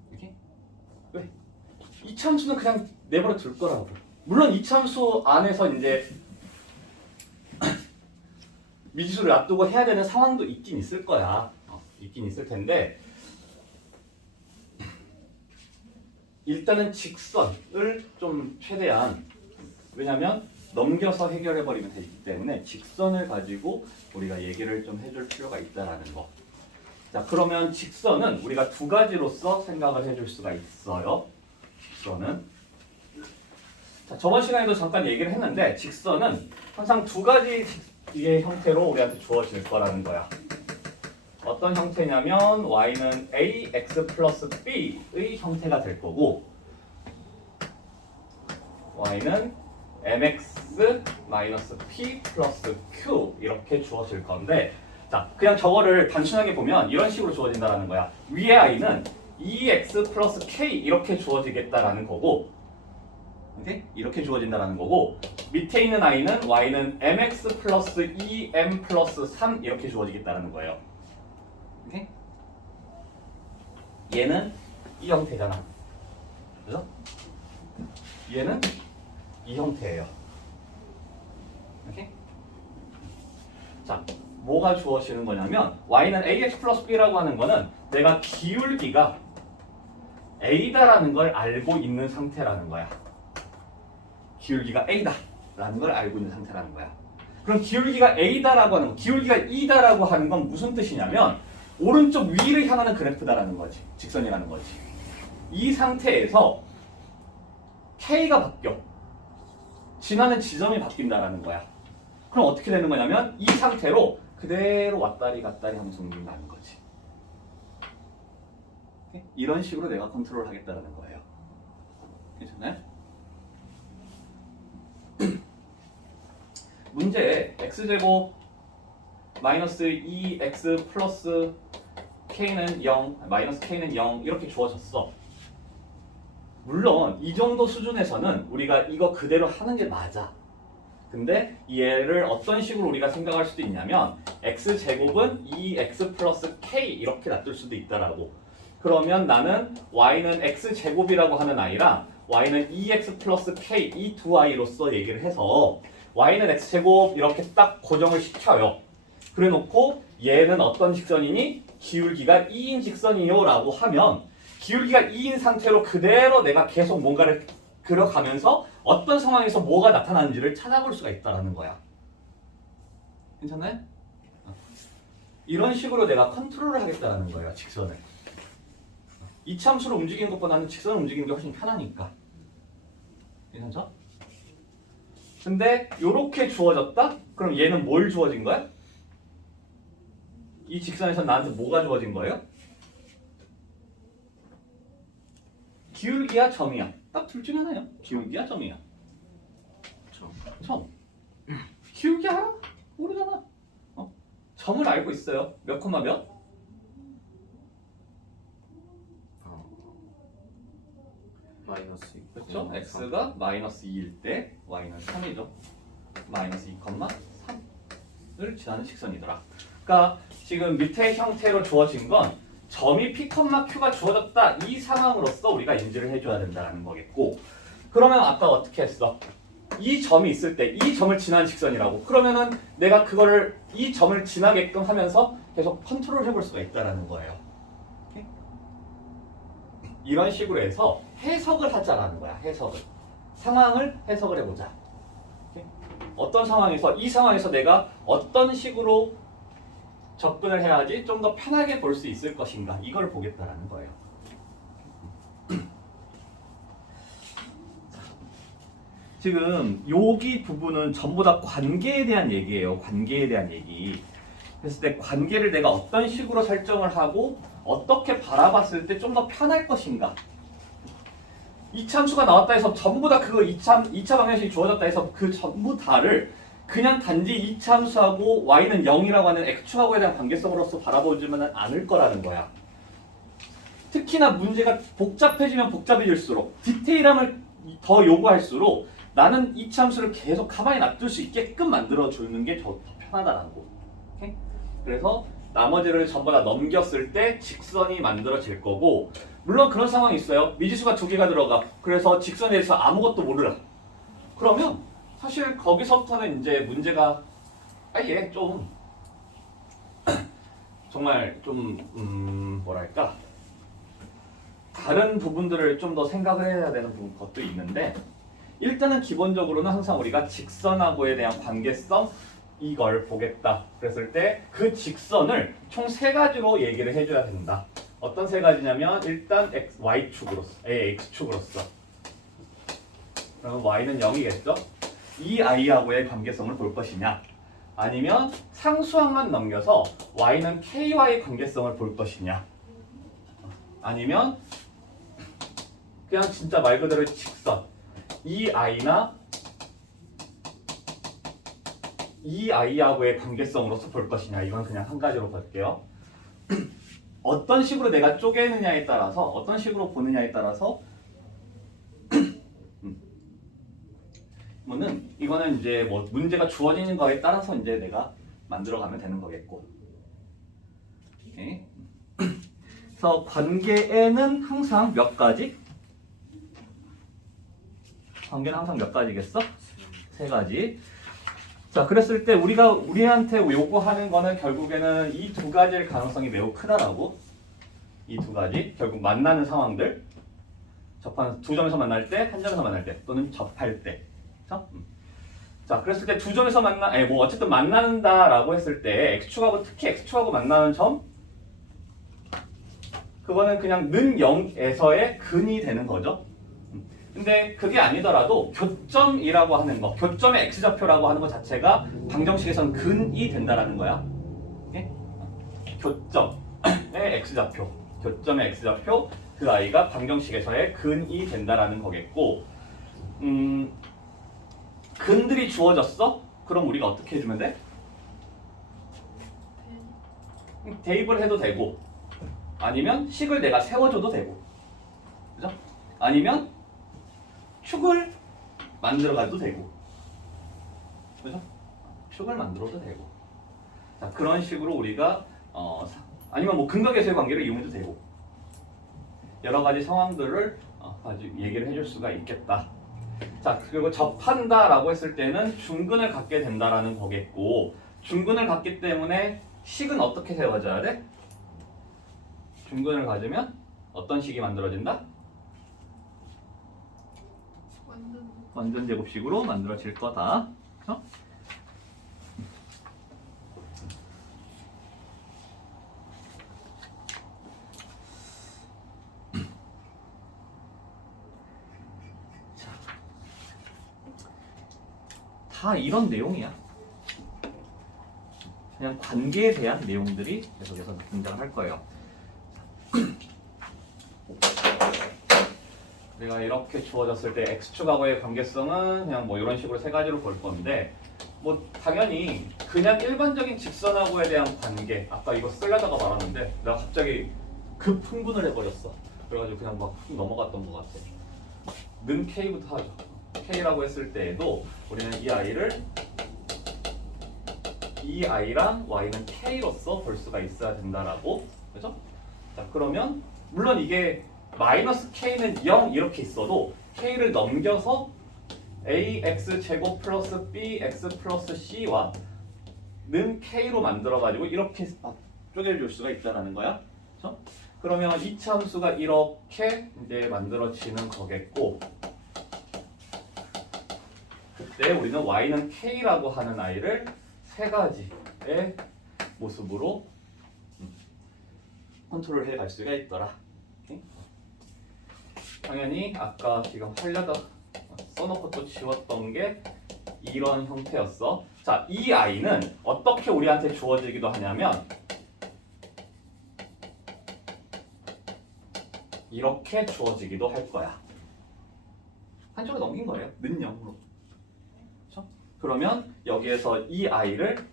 이렇게? 왜? 이차함수는 그냥 내버려 둘 거라고. 물론 이차함수 안에서 이제 미지수를 놔두고 해야 되는 상황도 있긴 있을 거야. 있긴 있을 텐데 일단은 직선을 좀 최대한 왜냐면 넘겨서 해결해버리면 되기 때문에 직선을 가지고 우리가 얘기를 좀 해줄 필요가 있다라는 거. 자, 그러면 직선은 우리가 두 가지로서 생각을 해줄 수가 있어요. 직선은. 자, 저번 시간에도 잠깐 얘기를 했는데 직선은 항상 두 가지의 형태로 우리한테 주어질 거라는 거야. 어떤 형태냐면 y는 ax 플러스 b의 형태가 될 거고 y는 mx 마이너스 p 플러스 q 이렇게 주어질 건데 자 그냥 저거를 단순하게 보면 이런 식으로 주어진다는 거야. 위에 i는 2x 플러스 k 이렇게 주어지겠다라는 거고 이렇게 주어진다는 거고 밑에 있는 i는 y는 mx 플러스 2m 플러스 3 이렇게 주어지겠다는 거예요. 오케이? 얘는 이 형태잖아. 그죠? 얘는 이 형태예요. 오케이? 자, 뭐가 주어지는 거냐면 y는 ax 플러스 b라고 하는 거는 내가 기울기가 a다라는 걸 알고 있는 상태라는 거야. 기울기가 a다라는 걸 알고 있는 상태라는 거야. 그럼 기울기가 a다라고 하는 거, 기울기가 2다라고 하는 건 무슨 뜻이냐면 오른쪽 위를 향하는 그래프다라는 거지. 직선이라는 거지. 이 상태에서 K가 바뀌어. 지나는 지점이 바뀐다라는 거야. 그럼 어떻게 되는 거냐면 이 상태로 그대로 왔다리 갔다리 하면서 움직인다는 거지. 이런 식으로 내가 컨트롤 하겠다는 거예요. 괜찮나요? 문제에 x제곱 마이너스 2x 플러스 k는 0, 마이너스 k는 0 이렇게 주어졌어. 물론 이 정도 수준에서는 우리가 이거 그대로 하는 게 맞아. 근데 얘를 어떤 식으로 우리가 생각할 수도 있냐면 x제곱은 2x 플러스 k 이렇게 놔둘 수도 있다라고. 그러면 나는 y는 x제곱이라고 하는 i랑 y는 2x 플러스 k 이 두 i로서 얘기를 해서 y는 x제곱 이렇게 딱 고정을 시켜요. 그래 놓고 얘는 어떤 직선이니? 기울기가 2인 직선이요 라고 하면 기울기가 2인 상태로 그대로 내가 계속 뭔가를 그려가면서 어떤 상황에서 뭐가 나타나는지를 찾아볼 수가 있다는 거야. 괜찮나요? 이런 식으로 내가 컨트롤을 하겠다는 거예요. 직선을. 이차함수로 움직이는 것보다는 직선을 움직이는 게 훨씬 편하니까. 괜찮죠? 근데 이렇게 주어졌다? 그럼 얘는 뭘 주어진 거야? 이 직선에서 나한테 뭐가 주어진 거예요? 기울기야 점이야. 딱 둘 중에 하나요. 기울기야 점이야. 점. 기울기 알아? 모르잖아. 점을 알고 있어요. 몇 콤마 몇? 마이너스 2. 그렇죠? x가 마이너스 2일 때 y는 3이죠. 마이너스 2,3을 지나는 직선이더라. 그러니까 지금 밑에 형태로 주어진 건 점이 p, q가 주어졌다 이 상황으로서 우리가 인지를 해줘야 된다는 거겠고 그러면 아까 어떻게 했어? 이 점이 있을 때 이 점을 지나는 직선이라고 그러면은 내가 그거를 이 점을 지나게끔 하면서 계속 컨트롤 해볼 수가 있다는 거예요. 오케이? 이런 식으로 해서 해석을 하자라는 거야. 해석을. 상황을 해석을 해보자. 오케이? 어떤 상황에서 이 상황에서 내가 어떤 식으로 접근을 해야지 좀 더 편하게 볼 수 있을 것인가 이걸 보겠다라는 거예요. 지금 여기 부분은 전부 다 관계에 대한 얘기예요. 관계에 대한 얘기. 그랬을 때 관계를 내가 어떤 식으로 설정을 하고 어떻게 바라봤을 때 좀 더 편할 것인가. 이차함수가 나왔다 해서 전부 다 그거 2차 방정식이 주어졌다 해서 그 전부 다를 그냥 단지 이차함수하고 y는 0이라고 하는 x축하고에 대한 관계성으로서 바라보지는 않을 거라는 거야. 특히나 문제가 복잡해지면 복잡해질수록 디테일함을 더 요구할수록 나는 이차함수를 계속 가만히 놔둘 수 있게끔 만들어주는 게 더 편하다라고. 오케이? 그래서 나머지를 전부 다 넘겼을 때 직선이 만들어질 거고, 물론 그런 상황이 있어요. 미지수가 2개가 들어가. 그래서 직선에 대해서 아무것도 모르라. 그러면 사실 거기서부터는 이제 문제가 아예 좀 정말 좀 뭐랄까 다른 부분들을 좀 더 생각을 해야 되는 것도 있는데, 일단은 기본적으로는 항상 우리가 직선하고에 대한 관계성 이걸 보겠다 그랬을 때 그 직선을 총 3가지로 얘기를 해줘야 된다. 어떤 3가지냐면 일단 y축으로서, x축으로서, 그럼 y는 0이겠죠? 이 i하고의 관계성을 볼 것이냐, 아니면 상수항만 넘겨서 y는 k와의 관계성을 볼 것이냐, 아니면 그냥 진짜 말 그대로 직선 이 i나 이 i하고의 관계성으로서 볼 것이냐. 이건 그냥 한 가지로 볼게요. 어떤 식으로 내가 쪼개느냐에 따라서, 어떤 식으로 보느냐에 따라서 이거는 이제 뭐 문제가 주어지는 거에 따라서 이제 내가 만들어가면 되는 거겠고. 오케이. 그래서 관계에는 항상 몇 가지? 관계는 항상 몇 가지겠어? 3가지. 자, 그랬을 때 우리한테 요구하는 거는 결국에는 이 2가지의 가능성이 매우 크다라고. 이 2가지 결국 만나는 상황들, 접한 2점에서 만날 때, 1점에서 만날 때, 또는 접할 때. 그렇죠? 자, 그랬을 때 2점에서 뭐 어쨌든 만난다라고 했을 때 x축하고, 특히 x축하고 만나는 점, 그거는 그냥 는 0에서의 근이 되는 거죠. 근데 그게 아니더라도 교점이라고 하는 거, 교점의 x좌표라고 하는 것 자체가 방정식에선 근이 된다라는 거야. 오케이? 교점의 x좌표, 교점의 x좌표, 그 i가 방정식에서의 근이 된다라는 거겠고, 근들이 주어졌어? 그럼 우리가 어떻게 해주면 돼? 대입을 해도 되고, 아니면 식을 내가 세워줘도 되고, 그죠? 아니면 축을 만들어가도 되고, 그죠? 축을 만들어도 되고. 자, 그런 식으로 우리가 아니면 뭐 근각에서의 관계를 이용해도 되고, 여러 가지 상황들을 아주 얘기를 해줄 수가 있겠다. 자, 그리고 접한다라고 했을 때는 중근을 갖게 된다라는 거겠고, 중근을 갖기 때문에 식은 어떻게 세워져야 돼? 중근을 가지면 어떤 식이 만들어진다? 완전 제곱식으로 만들어질 거다. 그렇죠? 다 이런 내용이야. 그냥 관계에 대한 내용들이 계속해서 등장할 거예요. 내가 이렇게 주어졌을 때 x축하고의 관계성은 그냥 뭐 이런 식으로 3가지로 볼 건데, 뭐 당연히 그냥 일반적인 직선하고에 대한 관계, 아까 이거 쓰려다가 말았는데 내가 갑자기 급 흥분을 해버렸어. 그래가지고 그냥 막 넘어갔던 것 같아. 는 k부터 하죠. k라고 했을 때에도 우리는 이 i랑 y는 k로서 볼 수가 있어야 된다라고. 그죠? 자, 그러면 물론 이게 마이너스 k는 0 이렇게 있어도 k를 넘겨서 ax 제곱 플러스 bx 플러스 c와 는 k로 만들어가지고 이렇게 쪼개줄 수가 있다는 거야. 그렇죠? 그러면 이차 함수가 이렇게 이제 만들어지는 거겠고, 그때 우리는 y는 k라고 하는 i를 3가지의 모습으로 컨트롤 해갈 수가 있더라. 오케이? 당연히 아까 지금 하려다 써놓고 또 지웠던 게 이런 형태였어. 자, 이 i는 어떻게 우리한테 주어지기도 하냐면 이렇게 주어지기도 할 거야. 한쪽으로 넘긴 거예요. 는 0으로. 그렇죠? 그러면 여기에서 이 i를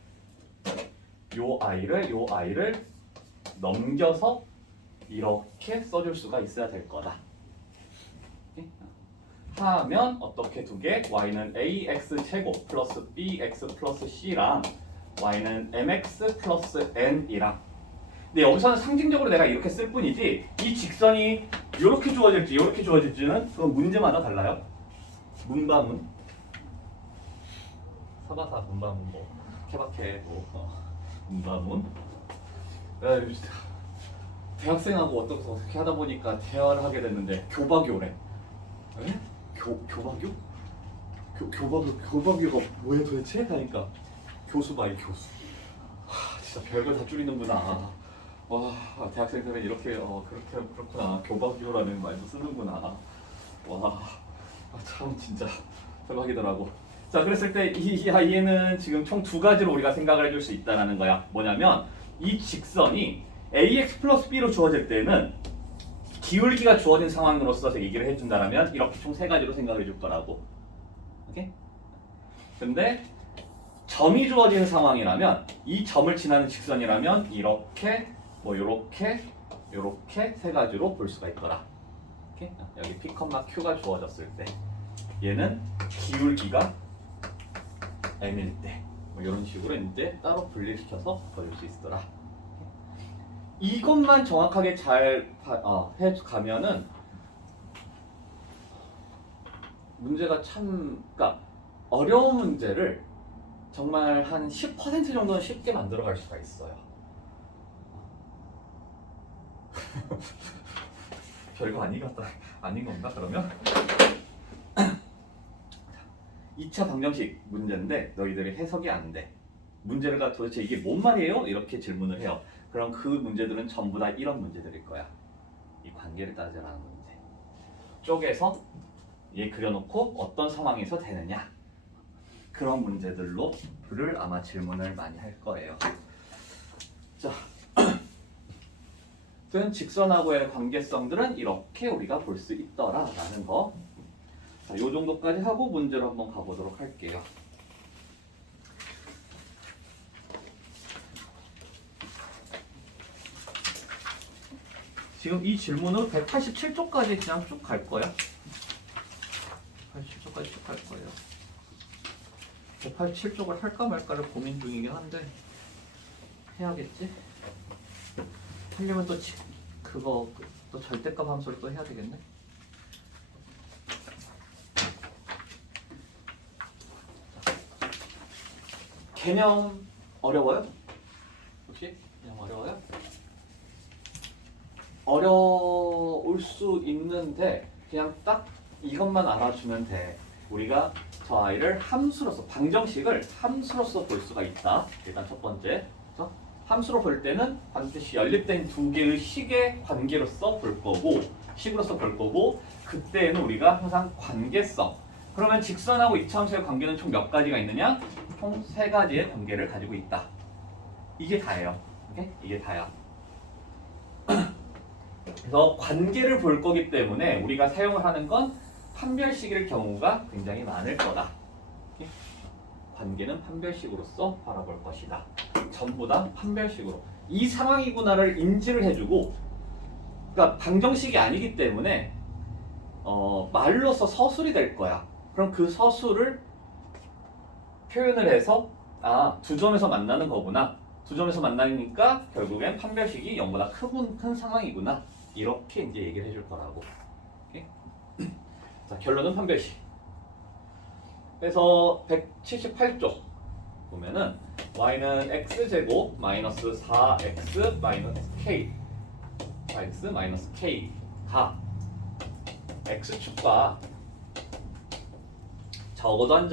요 i를 넘겨서 이렇게 써줄 수가 있어야 될 거다. 하면 어떻게 두 개? y는 ax 제곱 플러스 bx 플러스 c랑 y는 mx 플러스 n이랑. 근데 여기서는 상징적으로 내가 이렇게 쓸 뿐이지 이 직선이 이렇게 주어질지 이렇게 주어질지는 그건 문제마다 달라요. 문바문 사바사 문바문 뭐 케바케 뭐 문바문. 대학생하고 어떻게 하다 보니까 대화를 하게 됐는데 교박교래. 에? 교박교? 교박교가 뭐야 도대체? 하니까 교수 바이 교수. 진짜 별걸 다 줄이는구나. 와, 대학생들은 이렇게 그렇구나. 교박교라는 말도 쓰는구나. 와, 참 진짜 대박이더라고. 자, 그랬을 때 이 아이는 지금 총 두 가지로 우리가 생각을 해줄 수 있다는 거야. 뭐냐면 이 직선이 ax 플러스 b로 주어질 때는 기울기가 주어진 상황으로서 얘기를 해준다면 이렇게 총 세 가지로 생각해 줄 거라고. 오케이? 근데 점이 주어진 상황이라면 이 점을 지나는 직선이라면 이렇게 뭐 요렇게 세 가지로 볼 수가 있더라. 오케이? 여기 p, q가 주어졌을 때 얘는 기울기가 m일 때 뭐 이런 식으로 이제 따로 분리시켜서 보여줄 수 있더라. 이것만 정확하게 잘 해가면은 문제가 참, 그러니까 어려운 문제를 정말 한 10% 정도는 쉽게 만들어갈 수가 있어요. 별거 아닌 건가 그러면? 2차 방정식 문제인데 너희들이 해석이 안 돼. 문제가 도대체 이게 뭔 말이에요? 이렇게 질문을 해요. 그럼 그 문제들은 전부 다 이런 문제들일 거야. 이 관계를 따져라는 문제. 쪼개서 얘 그려놓고 어떤 상황에서 되느냐. 그런 문제들을 아마 질문을 많이 할 거예요. 자, 직선하고의 관계성들은 이렇게 우리가 볼 수 있더라라는 거. 자, 요 정도까지 하고 문제로 한번 가보도록 할게요. 지금 이 질문으로 187쪽까지 그냥 쭉 갈 거야. 187쪽까지 쭉 갈 거예요. 187쪽을 할까 말까를 고민 중이긴 한데 해야겠지? 하려면 또 그거 또 절대값 함수를 또 해야 되겠네. 개념 어려워요? 혹시 개념 어려워요? 어려울 수 있는데 그냥 딱 이것만 알아주면 돼. 우리가 저 아이를 함수로서, 방정식을 함수로서 볼 수가 있다. 일단 첫 번째, 그렇죠? 함수로 볼 때는 반드시 연립된 두 개의 식의 관계로서 볼 거고, 식으로서 볼 거고, 그때는 우리가 항상 관계성. 그러면 직선하고 이차함수의 관계는 총 몇 가지가 있느냐? 총 세 가지의 관계를 가지고 있다. 이게 다예요. 오케이? 이게 다야. 그래서 관계를 볼 거기 때문에 우리가 사용을 하는 건 판별식일 경우가 굉장히 많을 거다. 오케이? 관계는 판별식으로서 바라볼 것이다. 전부 다 판별식으로. 이 상황이구나를 인지를 해주고, 그러니까 방정식이 아니기 때문에 말로서 서술이 될 거야. 그럼 그 서술을 표현을 해서 두 점에서 만나는 거구나. 두 점에서 만나니까 결국엔 판별식이 0보다 큰 상황이구나. 이렇게 이제 얘기를 해줄 거라고. 오케이? 자, 결론은 판별식. 그래서 178쪽 보면은 y는 x제곱 마이너스 4x 마이너스 k 4x 마이너스 k가 x축과 적어도 한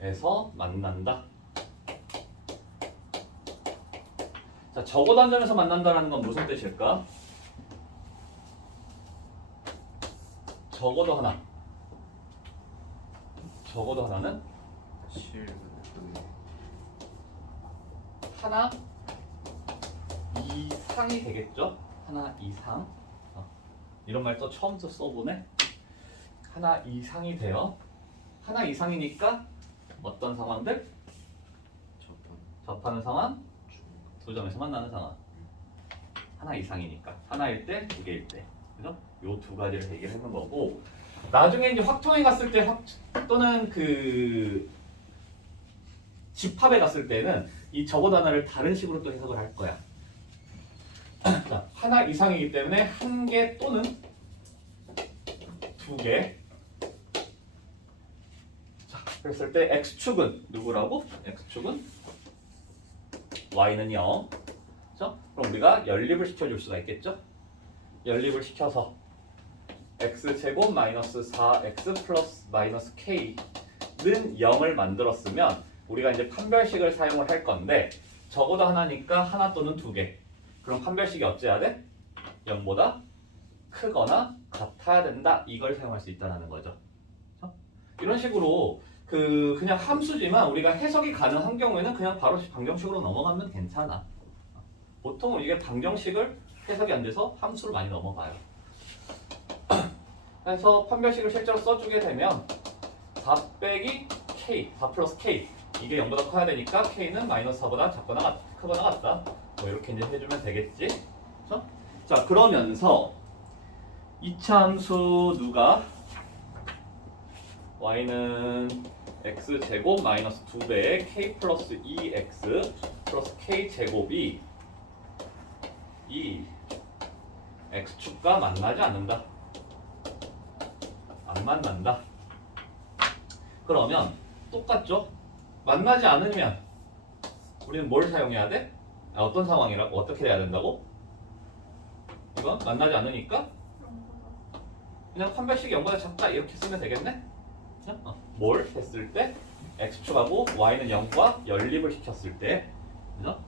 점에서 만난다. 자, 적어도 한 점에서 만난다는 건 무슨 뜻일까? 적어도 하나. 적어도 하나는 실물 하나 이상이 되겠죠? 하나 이상. 이런 말 또 처음 써보네. 하나 이상이 돼요. 하나 이상이니까 어떤 상황들? 접하는 상황, 두 점에서 만나는 상황. 하나 이상이니까. 하나일 때, 두 개일 때. 그죠? 요 두 가지를 얘기를 해놓은 거고, 나중에 이제 확통에 갔을 때 또는 그 집합에 갔을 때는 이 적어도 하나를 다른 식으로 또 해석을 할 거야. 자, 하나 이상이기 때문에 한 개 또는 두 개. 자, 그랬을 때 x축은 누구라고? x축은 y는 0. 그렇죠? 그럼 우리가 연립을 시켜줄 수가 있겠죠? 연립을 시켜서 x제곱 마이너스 4x 플러스 마이너스 k는 0을 만들었으면 우리가 이제 판별식을 사용을 할 건데, 적어도 하나니까 하나 또는 두 개. 그럼 판별식이 어째야 돼? 0보다 크거나 같아야 된다. 이걸 사용할 수 있다는 거죠. 그렇죠? 이런 식으로 그냥 함수지만 우리가 해석이 가능한 경우에는 그냥 바로 방정식으로 넘어가면 괜찮아. 보통 이게 방정식을 해석이 안 돼서 함수로 많이 넘어가요. 그래서 판별식을 실제로 써주게 되면 4 빼기 k, 4 플러스 k, 이게 0보다 커야 되니까 k는 마이너스 4보다 작거나 크거나 같다. 뭐 이렇게 이제 해주면 되겠지. 그렇죠? 자, 그러면서 이차 함수 누가? y는 x제곱 마이너스 2배의 k 플러스 2x 플러스 k 제곱이 이 x축과 만나지 않는다. 안 만난다. 그러면 똑같죠? 만나지 않으면 우리는 뭘 사용해야 돼? 어떤 상황이라고? 어떻게 해야 된다고? 이건 만나지 않으니까 그냥 판별식이 0보다 작다 이렇게 쓰면 되겠네? 뭘 했을 때? x축하고 y는 0과 연립을 시켰을 때. 그죠?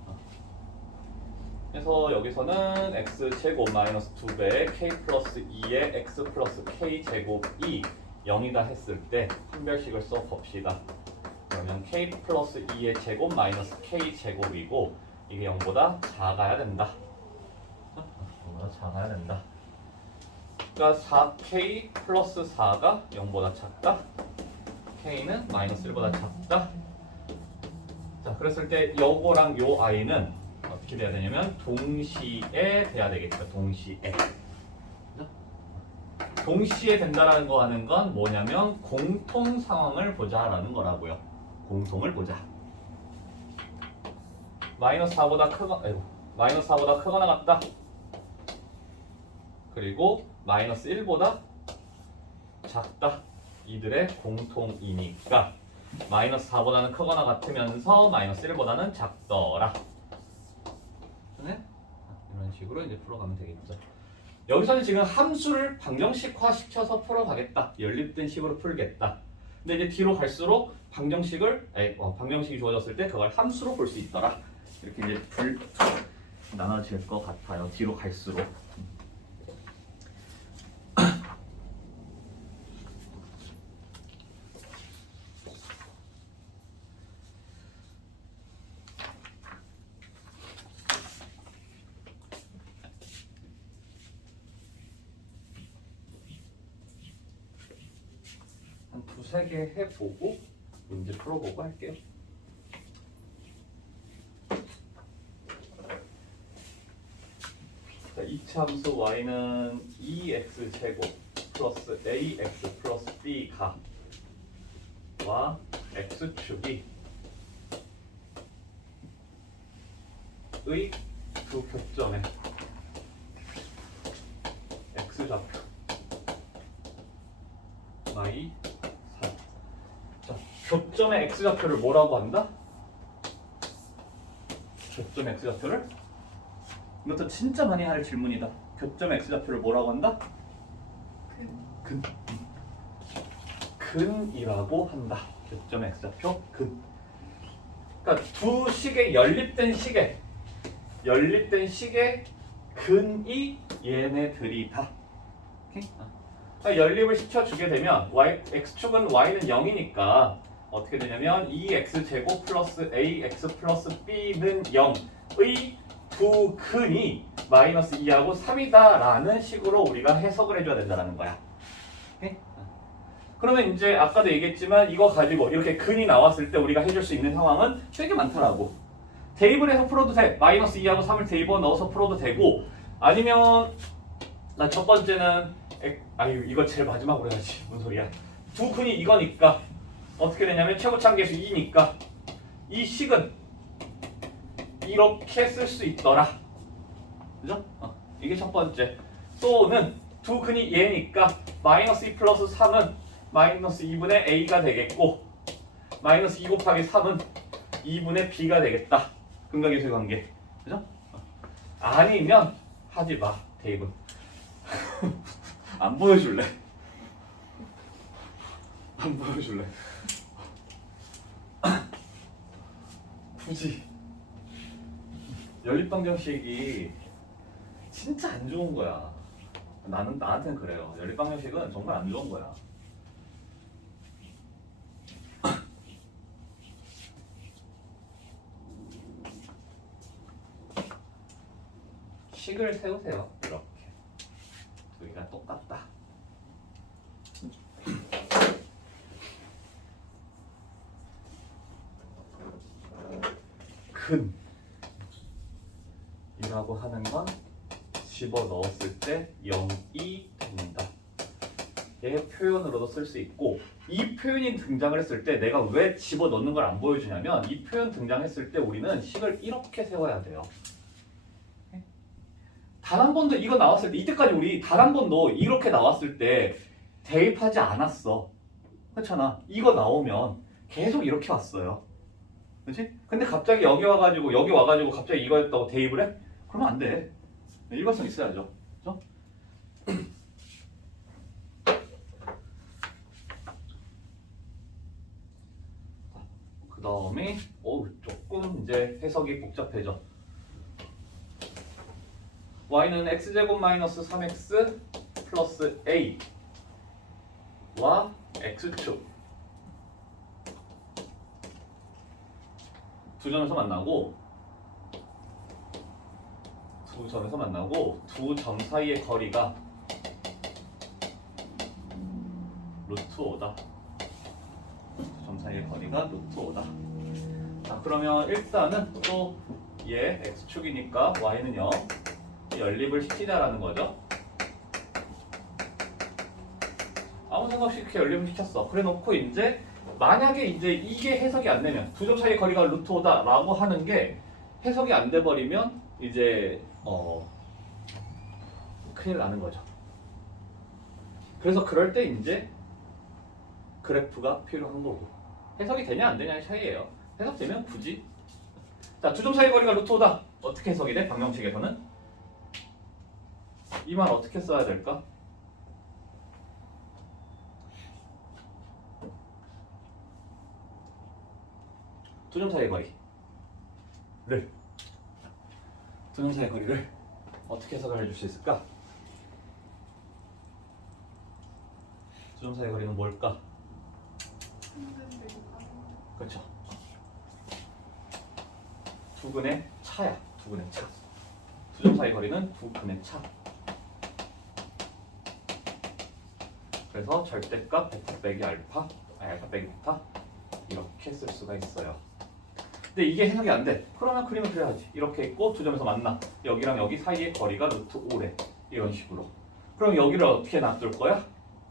그래서 여기서는 x제곱 마이너스 2배의 k 플러스 2의 x 플러스 k 제곱이 0이다 했을 때 판별식을 써봅시다. 그러면 k 플러스 2의 제곱 마이너스 k 제곱이고 이게 0보다 작아야 된다. 0보다 작아야 된다. 그러니까 4k 플러스 4가 0보다 작다. k는 마이너스 1보다 작다. 자, 그랬을 때 요거랑 요 i는 어떻게 돼야 되냐면 동시에 돼야 되겠죠. 동시에. 동시에 된다라는 거 하는 건 뭐냐면 공통 상황을 보자라는 거라고요. 공통을 보자. 마이너스 4보다 크거나 같다. 그리고 마이너스 1보다 작다. 이들의 공통이니까 마이너스 4보다는 크거나 같으면서 마이너스 1보다는 작더라. 네? 이런 식으로 이제 풀어가면 되겠죠. 여기서는 지금 함수를 방정식화 시켜서 풀어가겠다. 연립된 식으로 풀겠다. 근데 이제 뒤로 갈수록 방정식이 주어졌을 때 그걸 함수로 볼 수 있더라. 이렇게 이제 나눠질 것 같아요. 뒤로 갈수록. 한 두세 개 해보고 문제 풀어보고 할게요. 자, 이차 함수 y는 2x제곱 플러스 ax 플러스 b가 와 x축이 의 두 교점의 x좌표 y 3. 자, 교점의 x좌표를 뭐라고 한다? 교점의 x좌표를? 이것도 진짜 많이 할 질문이다. 교점의 x좌표를 뭐라고 한다? 근이라고 한다. 교점의 x좌표 근. 그러니까 두 식의 연립된 식의 근이 얘네들이다. 오케이? 연립을 시켜주게 되면 x축은 y는 0이니까 어떻게 되냐면 2x제곱 플러스 ax 플러스 b는 0의 두 근이 마이너스 2하고 3이다 라는 식으로 우리가 해석을 해줘야 된다는 거야. 오케이? 그러면 이제 아까도 얘기했지만 이거 가지고 이렇게 근이 나왔을 때 우리가 해줄 수 있는 상황은 되게 많더라고. 대입을 해서 풀어도 돼. 마이너스 2하고 3을 대입어 넣어서 풀어도 되고, 아니면 나 첫 번째는 아유 이거 제일 마지막으로 해야지. 무슨 소리야. 두 근이 이거니까 어떻게 되냐면 최고차계수 2니까 이 식은 이렇게 쓸 수 있더라. 그죠? 이게 첫 번째. 또는 두 근이 얘니까 마이너스 2 플러스 3은 마이너스 2분의 a가 되겠고 마이너스 2 곱하기 3은 2분의 b가 되겠다. 근각계수의 관계. 그죠? 아니면 하지 마. 대입은. 안 보여줄래? 안 보여줄래? 굳이 연립방정식이 진짜 안 좋은 거야. 나한테는 그래요. 연립방정식은 정말 안 좋은 거야. 식을 세우세요. 이렇게 두 개가 똑같다. 근이라고 하는 건 집어 넣었을 때 0이 된다. 얘 표현으로도 쓸 수 있고, 이 표현이 등장을 했을 때 내가 왜 집어 넣는 걸 안 보여주냐면 이 표현 등장했을 때 우리는 식을 이렇게 세워야 돼요. 단 한 번도 이거 나왔을 때, 이때까지 우리 단 한 번도 이렇게 나왔을 때 대입하지 않았어. 그렇잖아. 이거 나오면 계속 이렇게 왔어요. 그렇지? 근데 갑자기 여기 와가지고 갑자기 이거였다고 대입을 해? 그러면 안 돼. 일관성 있어야죠. 그렇죠? 그 다음에 조금 이제 해석이 복잡해져. y는 x제곱 마이너스 3x 플러스 a와 x축 두 점에서 만나고 두 점 사이의 거리가 루트 5다. 두 점 사이의 거리가 루트 5다. 자, 그러면 일단은 또 얘 x축이니까 y는 0 연립을 시키자라는 거죠. 아무 생각 없이 이렇게 연립을 시켰어. 그래 놓고 이제 만약에 이제 이게 해석이 안 되면 두 점 사이의 거리가 루트 5다라고 하는 게 해석이 안 돼 버리면 이제 큰일 나는 거죠. 그래서 그럴 때 이제 그래프가 필요한 거고, 해석이 되냐 안 되냐의 차이예요. 해석되면 굳이. 자, 두 점 사이의 거리가 루트 5다. 어떻게 해석이 돼? 방정식에서는 이 말 어떻게 써야 될까? 두 점 사이의 거리를 어떻게 해석을 해줄 수 있을까? 두 점 사이의 거리는 뭘까? 그렇죠. 두 근의 차야. 두 근의 차. 두 점 사이의 거리는 두 근의 차. 그래서 절대값 베타 빼기 알파 빼기 베타 이렇게 쓸 수가 있어요. 근데 이게 해석이 안 돼. 그러면 그림을 그려야지. 이렇게 있고 두 점에서 만나. 여기랑 여기 사이의 거리가 루트 5래. 이런 식으로. 그럼 여기를 어떻게 놔둘 거야?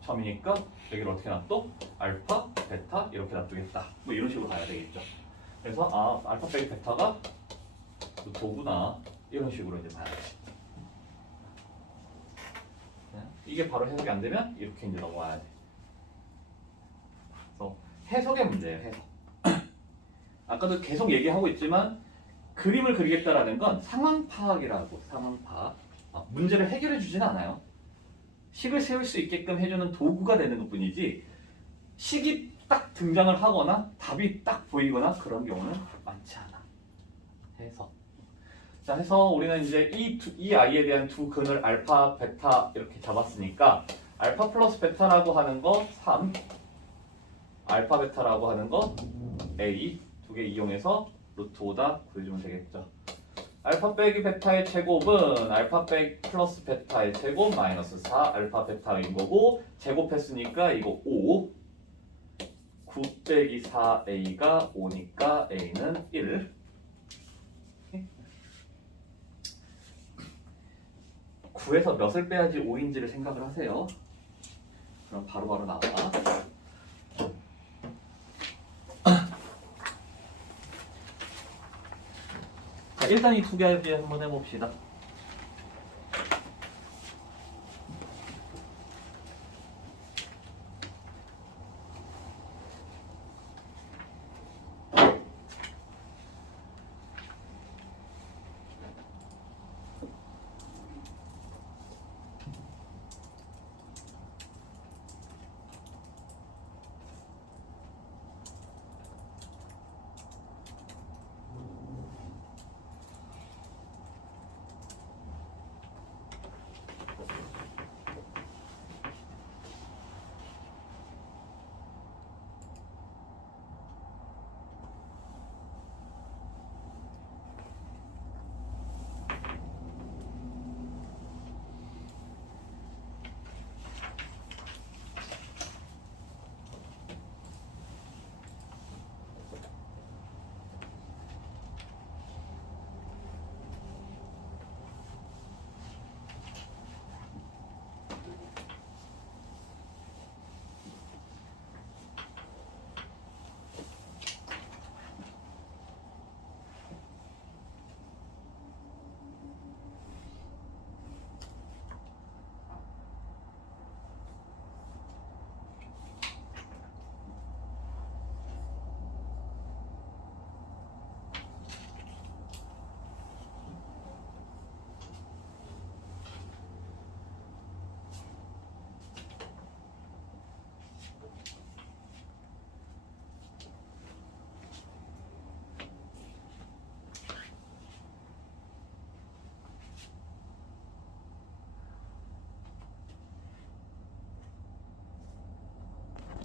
점이니까 여기를 어떻게 놔둬? 알파, 베타 이렇게 놔두겠다. 뭐 이런 식으로 가야 되겠죠. 그래서 알파 빼기 베타가 루트 5구나. 이런 식으로 이제 봐야지. 이게 바로 해석이 안 되면 이렇게 이제 넘어와야 돼. 그래서 해석의 문제예요. 해석. 아까도 계속 얘기하고 있지만 그림을 그리겠다라는 건 상황 파악이라고. 상황 파악. 문제를 해결해 주지는 않아요. 식을 세울 수 있게끔 해주는 도구가 되는 것뿐이지 식이 딱 등장을 하거나 답이 딱 보이거나 그런 경우는 많지 않아. 해석. 자, 해서 우리는 이제 이 아이에 대한 두 근을 알파, 베타 이렇게 잡았으니까 알파 플러스 베타라고 하는 거 3, 알파 베타라고 하는 거 A 두 개 이용해서 루트 5다 구해주면 되겠죠. 알파 빼기 베타의 제곱은 알파 빼기 플러스 베타의 제곱 마이너스 4 알파 베타인 거고 제곱했으니까 이거 5 9 빼기 4A가 5니까 A는 1. 9에서 몇을 빼야지 5인지를 생각을 하세요. 그럼 바로바로 나와. 자, 일단 이 두 개 한번 해봅시다.